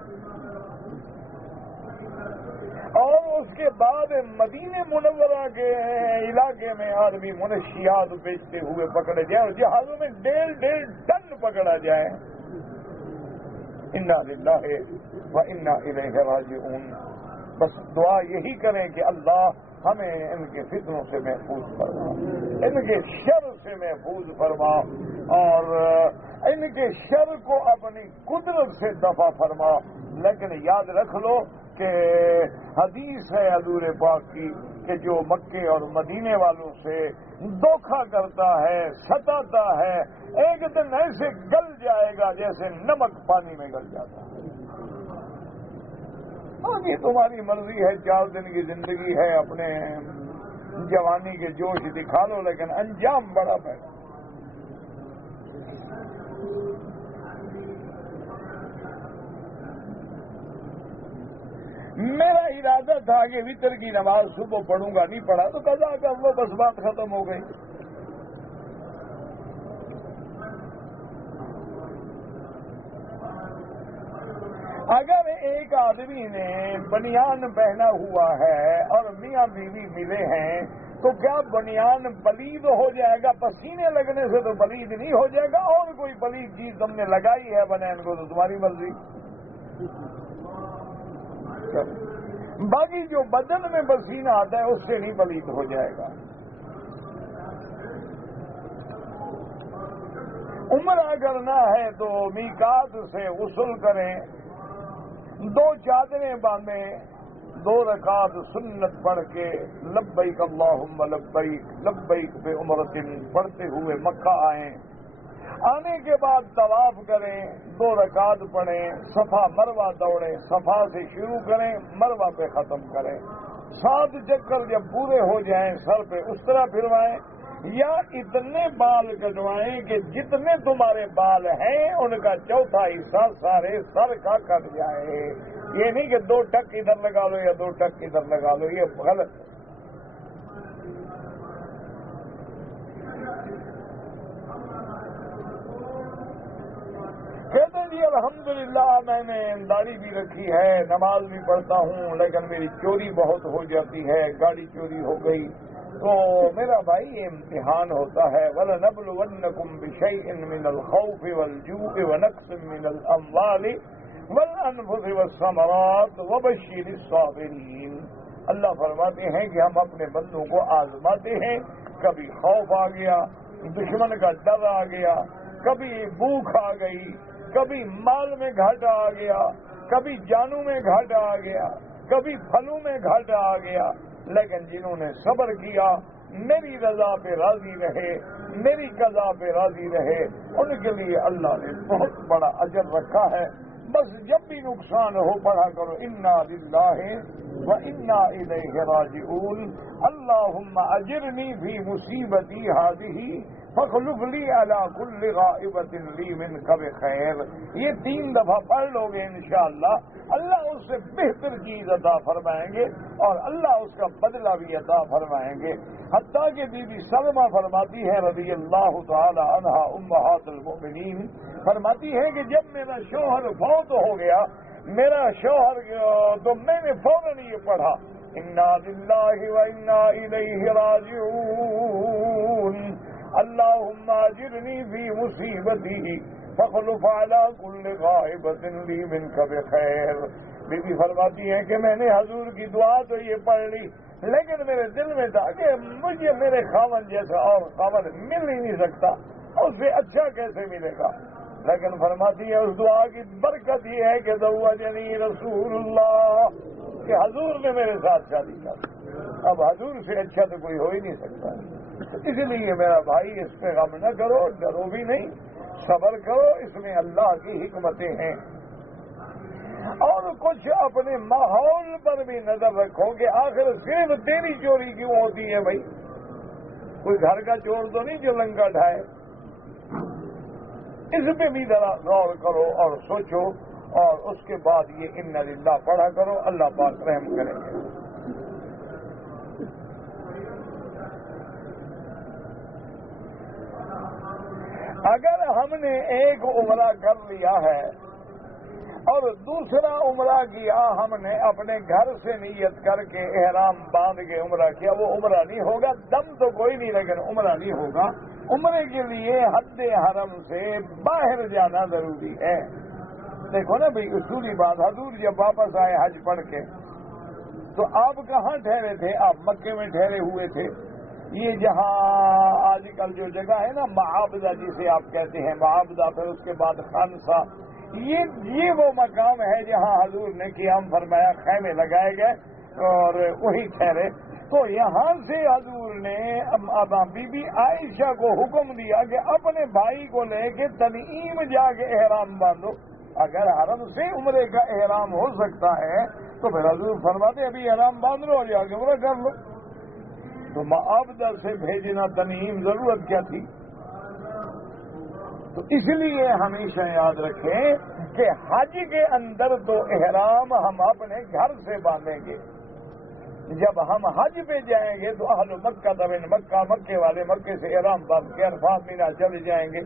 اور اس کے بعد مدینہ منورہ کے علاقے میں آدمی منشیات بیچتے ہوئے پکڑے جائیں اور جہازوں میں 1.5 ٹن پکڑا جائے. انا للہ و انا الیہ راجعون. بس دعا یہی کریں کہ اللہ ہمیں ان کے فتنوں سے محفوظ فرما، ان کے شر سے محفوظ فرما، اور ان کے شر کو اپنی قدرت سے دفع فرما. لیکن یاد رکھ لو کہ حدیث ہے حضور پاک کی کہ جو مکے اور مدینے والوں سے دھوکہ کرتا ہے، ستاتا ہے، ایک دن ایسے گل جائے گا جیسے نمک پانی میں گل جاتا ہے. ہاں یہ تمہاری مرضی ہے، 4 دن کی زندگی ہے، اپنے جوانی کے جوش دکھا لو، لیکن انجام بڑا ہے. میرا ارادہ تھا کہ وتر کی نماز صبح پڑھوں گا، نہیں پڑھا تو قضا کر لو، بس بات ختم ہو گئی. اگر ایک آدمی نے بنیان پہنا ہوا ہے اور میاں بیوی ملے ہیں تو کیا بنیان پلید ہو جائے گا؟ پسینے لگنے سے تو پلید نہیں ہو جائے گا. اور کوئی پلید چیز تم نے لگائی ہے بنیان کو تو تمہاری مرضی. باقی جو بدن میں پسینہ آتا ہے اس سے نہیں پلید ہو جائے گا. عمرہ کرنا ہے تو میقات سے غسل کریں، 2 چادریں باندھیں، 2 رکعت سنت پڑھ کے لبیک اللہم لبیک لبیک بعمرۃ پڑھتے ہوئے مکہ آئیں. آنے کے بعد طواف کریں، 2 رکعت پڑھیں، صفا مروہ دوڑیں، صفا سے شروع کریں، مروہ پہ ختم کریں. 7 چکر جب پورے ہو جائیں سر پہ اس طرح پھروائیں، یا اتنے بال کٹوائیں کہ جتنے تمہارے بال ہیں ان کا 1/4 حصہ سارے سر کا کٹ جائے. یہ نہیں کہ 2 ٹک ادھر لگا لو یا 2 ٹک ادھر لگا لو، یہ غلط. کہتے ہیں جی الحمدللہ میں نے داڑھی بھی رکھی ہے، نماز بھی پڑھتا ہوں، لیکن میری چوری بہت ہو جاتی ہے، گاڑی چوری ہو گئی. تو میرا بھائی یہ امتحان ہوتا ہے. وَلَنَبْلُوَنَّكُمْ بِشَيْءٍ مِّنَ الْخَوْفِ وَالْجُوعِ وَنَقْصٍ مِّنَ الْأَمْوَالِ وَالْأَنفُسِ وَالثَّمَرَاتِ وَبَشِّرِ الصَّابِرِينَ. اللہ فرماتے ہیں کہ ہم اپنے بندوں کو آزماتے ہیں. کبھی خوف آ گیا، دشمن کا ڈر آ گیا، کبھی بھوک آ گئی، کبھی مال میں گھاٹا آ گیا، کبھی جانوں میں گھاٹا آ گیا، کبھی پھلوں میں گھاٹا آ گیا. لیکن جنہوں نے صبر کیا، میری رضا پہ راضی رہے، میری قضا پہ راضی رہے، ان کے لیے اللہ نے بہت بڑا اجر رکھا ہے. بس جب بھی نقصان ہو پڑھا کرو انا للہ و انا الیہ راجعون. اللہم اجرنی فی مصیبتی ہذہ فاخلف لی علی کل غائبۃ لی منک بخیر. یہ 3 دفعہ پڑھ لو گے انشاءاللہ اللہ اس سے بہتر چیز عطا فرمائیں گے اور اللہ اس کا بدلہ بھی عطا فرمائیں گے. حتیٰ کہ بی بی سلمہ فرماتی ہے رضی اللہ تعالی عنہا امہات المؤمنین، فرماتی ہے کہ جب میرا شوہر فوت ہو گیا، میرا شوہر تو میں نے فوراً یہ پڑھا انا للہ و انا الیہ راجعون. اللہم اجرنی فی مصیبتی فخلف علی کل غائبۃ لی منک بخیر. بی بی فرماتی ہیں کہ میں نے حضور کی دعا تو یہ پڑھ لی، لیکن میرے دل میں تھا کہ مجھے میرے خاوند جیسا اور خاوند مل ہی نہیں سکتا، اس سے اچھا کیسے ملے گا. لیکن فرماتی ہے اس دعا کی برکت یہ ہے کہ زوجنی رسول اللہ، کہ حضور نے میرے ساتھ شادی کر. اب حضور سے اچھا تو کوئی ہو ہی نہیں سکتا. اس لیے میرا بھائی اس پہ غم نہ کرو، ڈرو بھی نہیں، صبر کرو، اس میں اللہ کی حکمتیں ہیں. اور کچھ اپنے ماحول پر بھی نظر رکھو کہ آخر صرف تیری چوری کیوں ہوتی ہے بھائی؟ کوئی گھر کا چور تو نہیں جو لنگا ڈھائے. اس پہ بھی ذرا غور کرو اور سوچو، اور اس کے بعد یہ انا للہ پڑھا کرو، اللہ پاک رحم کریں گے. اگر ہم نے ایک عمرہ کر لیا ہے اور دوسرا عمرہ کیا ہم نے اپنے گھر سے نیت کر کے احرام باندھ کے عمرہ کیا، وہ عمرہ نہیں ہوگا. دم تو کوئی نہیں لیکن عمرہ نہیں ہوگا. عمرے کے لیے حد حرم سے باہر جانا ضروری ہے. دیکھو نا بھائی اصولی بات، حضور جب واپس آئے حج پڑھ کے تو آپ کہاں ٹھہرے تھے؟ آپ مکے میں ٹھہرے ہوئے تھے. یہ جہاں آج کل جو جگہ ہے نا معابدہ جسے آپ کہتے ہیں، معابدہ، پھر اس کے بعد خانسا، یہ وہ مقام ہے جہاں حضور نے قیام فرمایا، خیمے لگائے گئے اور وہی ٹھہرے. تو یہاں سے حضور نے بی بی عائشہ کو حکم دیا کہ اپنے بھائی کو لے کے تنعیم جا کے احرام باندھو. اگر حرم سے عمرے کا احرام ہو سکتا ہے تو پھر حضور فرماتے ابھی احرام باندھ لو اور جا کے عمرہ کر لو. تو معابدہ سے بھیجنا تنعیم ضرورت کیا تھی؟ تو اس لیے ہمیشہ یاد رکھیں کہ حج کے اندر تو احرام ہم اپنے گھر سے باندھیں گے. جب ہم حج پہ جائیں گے تو اہل مکہ طبعاً مکے والے مکے سے احرام باندھ کے عرفات مینا چلے جائیں گے.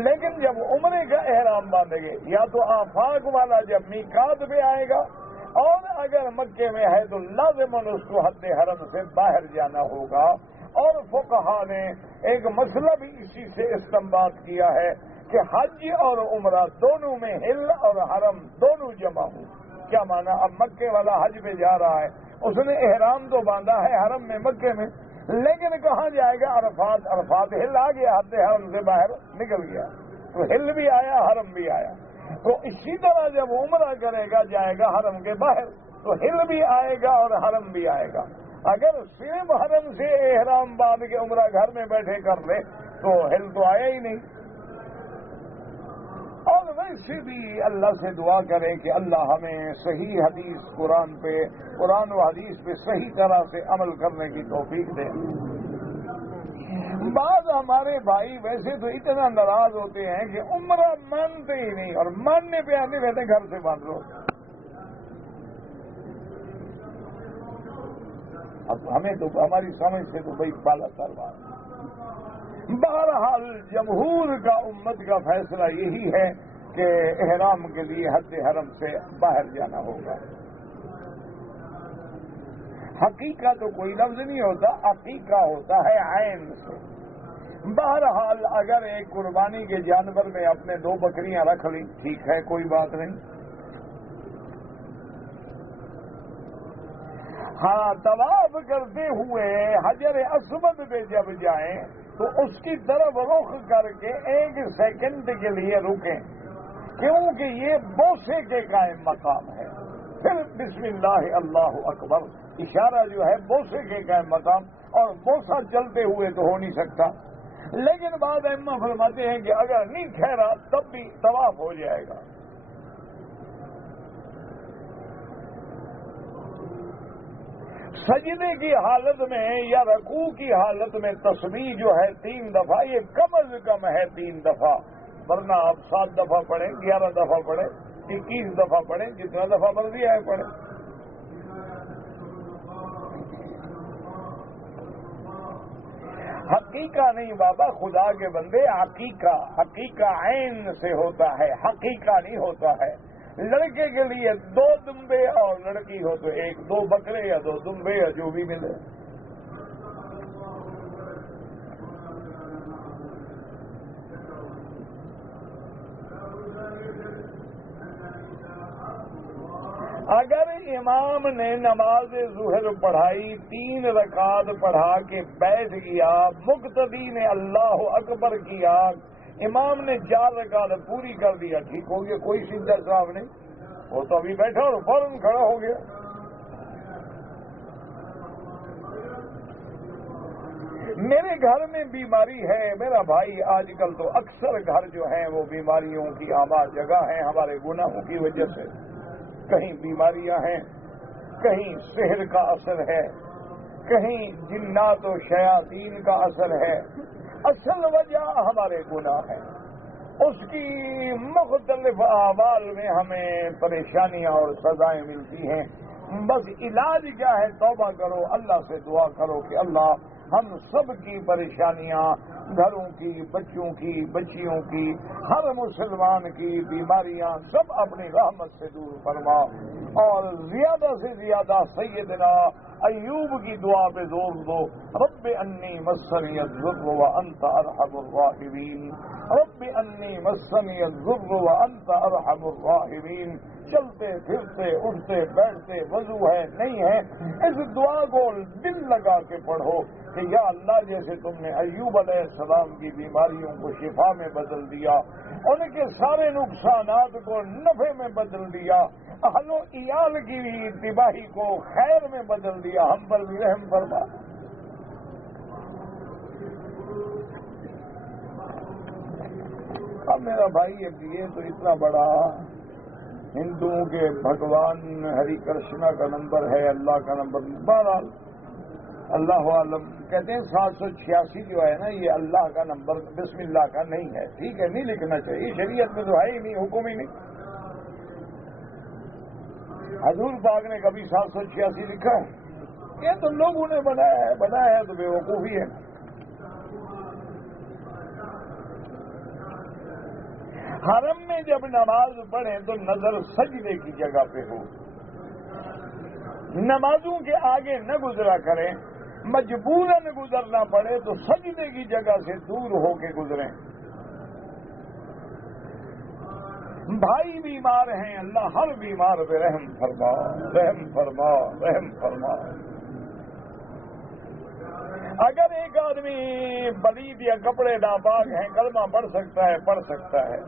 لیکن جب عمرے کا احرام باندھیں گے یا تو آفاق والا جب میقات پہ آئے گا، اور اگر مکے میں ہے تو لازماً اس کو حد حرم سے باہر جانا ہوگا. اور فقہا نے ایک مسئلہ بھی اسی سے استنباط کیا ہے کہ حج اور عمرہ دونوں میں ہل اور حرم دونوں جمع ہوں. کیا مانا؟ اب مکے والا حج پہ جا رہا ہے، اس نے احرام تو باندھا ہے حرم میں مکے میں، لیکن کہاں جائے گا؟ عرفات. عرفات ہل آ گیا، حد حرم سے باہر نکل گیا، تو ہل بھی آیا حرم بھی آیا. تو اسی طرح جب عمرہ کرے گا جائے گا حرم کے باہر تو ہل بھی آئے گا اور حرم بھی آئے گا. اگر صرف حرم سے احرام باندھ کے عمرہ گھر میں بیٹھے کر لے تو ہل تو آیا ہی نہیں. اور ویسے بھی اللہ سے دعا کریں کہ اللہ ہمیں صحیح حدیث قرآن و حدیث پہ صحیح طرح سے عمل کرنے کی توفیق دے. بعض ہمارے بھائی ویسے تو اتنا ناراض ہوتے ہیں کہ عمرہ مانتے ہی نہیں، اور ماننے پہ آتے رہتے گھر سے باندھ لو. اب ہمیں تو ہماری سمجھ سے تو بھائی بالا تر بات. بہرحال جمہور کا امت کا فیصلہ یہی ہے کہ احرام کے لیے حد حرم سے باہر جانا ہوگا. حقیقہ تو کوئی لفظ نہیں ہوتا، عقیقہ ہوتا ہے عین سے. بہرحال اگر ایک قربانی کے جانور میں اپنے 2 بکریاں رکھ لی ٹھیک ہے، کوئی بات نہیں. ہاں طواف کرتے ہوئے حجر اسود پہ جب جائیں تو اس کی طرف رخ کر کے 1 سیکنڈ کے لیے رکیں، کیونکہ یہ بوسے کے قائم مقام ہے. پھر بسم اللہ اللہ اکبر اشارہ جو ہے بوسے کے قائم مقام، اور بوسہ چلتے ہوئے تو ہو نہیں سکتا. لیکن بعض ائمہ فرماتے ہیں کہ اگر نہیں ٹھہرا تب بھی طواف ہو جائے گا. سجدے کی حالت میں یا رکوع کی حالت میں تسبیح جو ہے 3 دفعہ، یہ کم از کم ہے 3 دفعہ، ورنہ آپ 7 دفعہ پڑھیں، 11 دفعہ پڑھیں، 21 دفعہ پڑھیں، جتنا دفعہ مرضی ہے پڑھیں. حقیقہ نہیں بابا، خدا کے بندے، حقیقہ عین سے ہوتا ہے، حقیقہ نہیں ہوتا ہے. لڑکے کے لیے 2 دمبے اور لڑکی ہو تو 2 بکرے یا 2 دمبے یا جو بھی ملے. اگر امام نے نماز ظہر پڑھائی 3 رکعت پڑھا کے بیٹھ گیا، مقتدی نے اللہ اکبر کیا، امام نے 4 رکعت پوری کر دیا، ٹھیک ہو گیا، کوئی سیدھا صاحب نہیں، وہ تو ابھی بیٹھا اور فوراً کھڑا ہو گیا۔ میرے گھر میں بیماری ہے میرا بھائی، آج کل تو اکثر گھر جو ہیں وہ بیماریوں کی آباد جگہ ہیں ہمارے گناہوں کی وجہ سے، کہیں بیماریاں ہیں، کہیں سحر کا اثر ہے، کہیں جنات و شیاطین کا اثر ہے، اصل وجہ ہمارے گناہ ہے، اس کی مختلف اعمال میں ہمیں پریشانیاں اور سزائیں ملتی ہیں۔ بس علاج کیا ہے؟ توبہ کرو، اللہ سے دعا کرو کہ اللہ ہم سب کی پریشانیاں، گھروں کی، بچوں کی، بچیوں کی، ہر مسلمان کی بیماریاں سب اپنی رحمت سے دور فرما، اور زیادہ سے زیادہ سیدنا ایوب کی دعا پہ زور دو، رب انی مسنی الضر وانت ارحم الراحمین، رب انی مسنی الضر وانت ارحم الراحمین۔ چلتے پھرتے اٹھتے بیٹھتے وضو ہے نہیں ہے، اس دعا کو دل لگا کے پڑھو کہ یا اللہ جیسے تم نے ایوب علیہ السلام کی بیماریوں کو شفا میں بدل دیا، ان کے سارے نقصانات کو نفع میں بدل دیا، اہل و عیال کی تباہی کو خیر میں بدل دیا، ہم پر بھی رحم فرما۔ اب میرا بھائی اب یہ تو اتنا بڑا ہندوؤں کے بھگوان ہری کرشنا کا نمبر ہے، اللہ کا نمبر، بہرحال اللہ عالم کہتے ہیں 786 جو ہے نا یہ اللہ کا نمبر بسم اللہ کا نہیں ہے، ٹھیک ہے، نہیں لکھنا چاہیے، شریعت میں تو ہے ہی نہیں، حکم ہی نہیں۔ حضور پاک نے کبھی 786 لکھا ہے؟ یہ تو لوگوں نے بنایا ہے تو بے وقوفی ہے۔ حرم میں جب نماز پڑھیں تو نظر سجدے کی جگہ پہ ہو، نمازوں کے آگے نہ گزرا کریں، مجبوراً گزرنا پڑے تو سجدے کی جگہ سے دور ہو کے گزریں۔ بھائی بیمار ہیں، اللہ ہر بیمار پہ رحم فرما، رحم فرما، رحم فرما۔ اگر ایک آدمی پلید یا کپڑے ناپاک ہیں، کلمہ پڑھ سکتا ہے، پڑھ سکتا ہے۔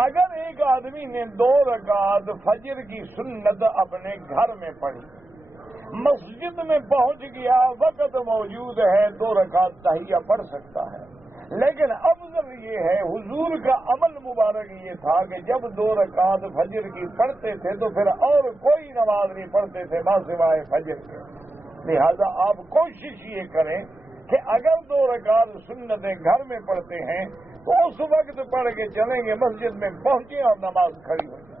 اگر ایک آدمی نے 2 رکعت فجر کی سنت اپنے گھر میں پڑھی، مسجد میں پہنچ گیا، وقت موجود ہے، 2 رکعت تحیہ پڑھ سکتا ہے، لیکن افضل یہ ہے، حضور کا عمل مبارک یہ تھا کہ جب 2 رکعت فجر کی پڑھتے تھے تو پھر اور کوئی نماز نہیں پڑھتے تھے سوائے فجر کے۔ لہذا آپ کوشش یہ کریں کہ اگر 2 رکعت سنتیں گھر میں پڑھتے ہیں تو اس وقت پڑھ کے چلیں گے، مسجد میں پہنچے اور نماز کھڑی ہو جائے۔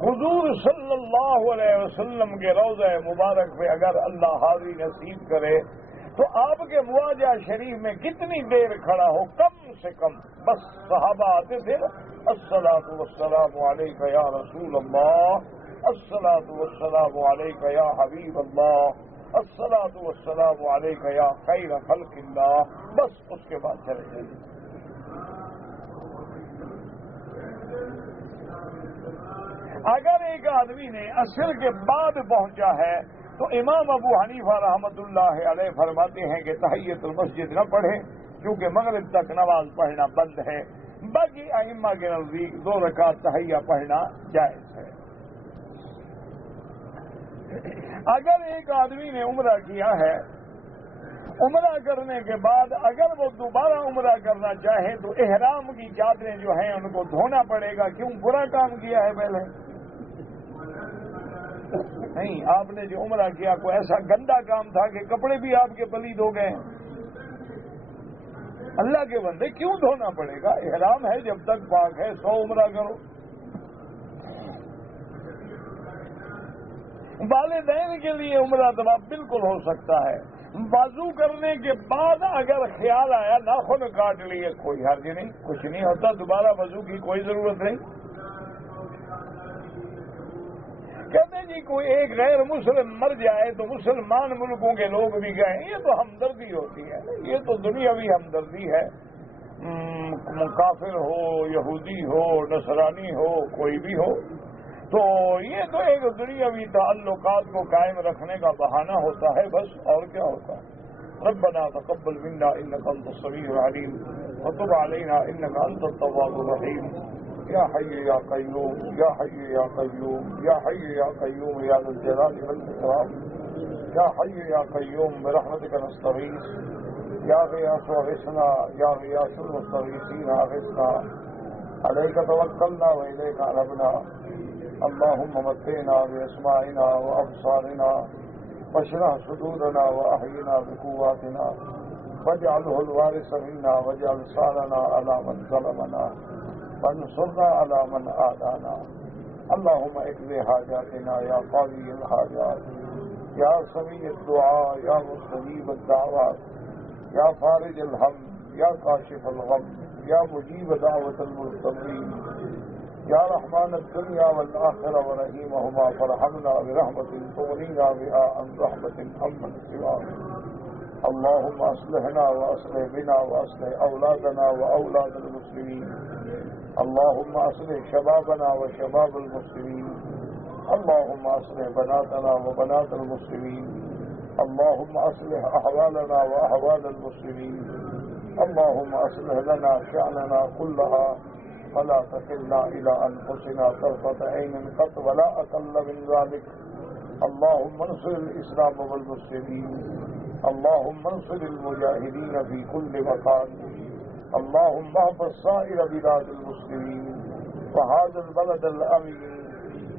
حضور صلی اللہ علیہ وسلم کے روضہ مبارک پہ اگر اللہ حاضری نصیب کرے تو آپ کے مواجہ شریف میں کتنی دیر کھڑا ہو، کم سے کم، بس صحابہ آتے تھے نا، الصلاۃ والسلام علیک یا رسول اللہ، الصلاۃ والسلام علیک یا حبیب اللہ، الصلاۃ والسلام علیک یا خیر خلق اللہ، بس اس کے بعد چلے جائیے۔ اگر ایک آدمی نے عصر کے بعد پہنچا ہے تو امام ابو حنیفہ رحمۃ اللہ علیہ فرماتے ہیں کہ تحیۃ المسجد نہ پڑھے کیونکہ مغرب تک نماز پڑھنا بند ہے، باقی ائمہ کے نزدیک 2 رکعت تحیہ پڑھنا جائز ہے۔ اگر ایک آدمی نے عمرہ کیا ہے، عمرہ کرنے کے بعد اگر وہ دوبارہ عمرہ کرنا چاہے تو احرام کی چادریں جو ہیں ان کو دھونا پڑے گا، کیوں؟ برا کام کیا ہے پہلے؟ نہیں، آپ نے جو عمرہ کیا کوئی ایسا گندا کام تھا کہ کپڑے بھی آپ کے پلید ہو گئے؟ اللہ کے بندے کیوں دھونا پڑے گا؟ احرام ہے جب تک پاک ہے، 100 عمرہ کرو۔ والدین کے لیے عمرہ طواف بالکل ہو سکتا ہے، وضو کرنے کے بعد اگر خیال آیا ناخن کاٹ لیے کوئی حرج نہیں، کچھ نہیں ہوتا، دوبارہ وضو کی کوئی ضرورت نہیں۔ کہتے ہیں جی یعنی کوئی ایک غیر مسلم مر جائے تو مسلمان ملکوں کے لوگ بھی گئے، یہ تو ہمدردی ہوتی ہے، یہ تو دنیاوی ہمدردی ہے۔ کافر ہو، یہودی ہو، نصرانی ہو، کوئی بھی ہو، تو یہ تو ایک دنیاوی تعلقات کو قائم رکھنے کا بہانہ ہوتا ہے، بس اور کیا ہوتا ہے۔ ربنا تقبل منا انك انت السميع العليم وتب علينا انك انت التواب الرحيم يا حي يا قيوم يا حي يا قيوم يا حي يا قيوم يا ذا الجلال والاكرام يا حي يا قيوم برحمتك نستغيث يا غياث اغثنا يا غياث المستغيثين اغثنا عليك توكلنا واليك انبنا اللهم متعنا باسماعنا وابصارنا واشرح صدورنا واحينا بقواتنا واجعله الوارث منا واجعل ثارنا على من ظلمنا وانصرنا على من عادانا اللهم اقض حاجاتنا يا قاضي الحاجات يا سميع الدعاء يا مستجيب الدعوات يا فارج الهم يا كاشف الغم يا مجيب دعوة المضطرين يا رحمن الدنيا والآخرة ورحيمهما فارحمنا برحمة تغنينا بها عن رحمة عمن سواك اللهم أصلحنا وأصلح بنا وأصلح أولادنا وأولاد المسلمين اللهم أصلح شبابنا وشباب المسلمين اللهم أصلح بناتنا وبنات المسلمين اللهم أصلح أحوالنا وأحوال المسلمين اللهم أصلح لنا شأننا كلها ولا تكلنا إلى أنفسنا طرفة عين قط ولا أقل من ذلك اللهم انصر الإسلام والمسلمين اللهم انصر المجاهدين في كل مكان اللهم احفظ سائر بلاد المسلمين وهذا البلد الأمين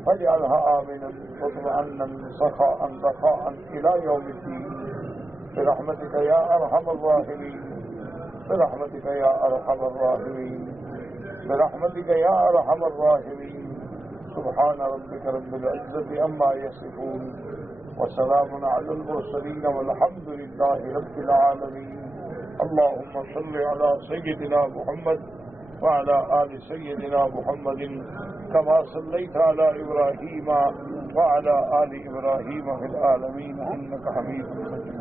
واجعلها آمنا مطمئنا سخاء رخاء إلى يوم الدين برحمتك يا أرحم الراحمين برحمتك يا أرحم الراحمين برحمتك يا أرحم الراحمين سبحان ربك رب العزة عما يصفون وسلام على المرسلين والحمد لله رب العالمين اللهم صل على سيدنا محمد وعلى آل سيدنا محمد كما صليت على إبراهيم وعلى آل إبراهيم في العالمين إنك حميد مجيد.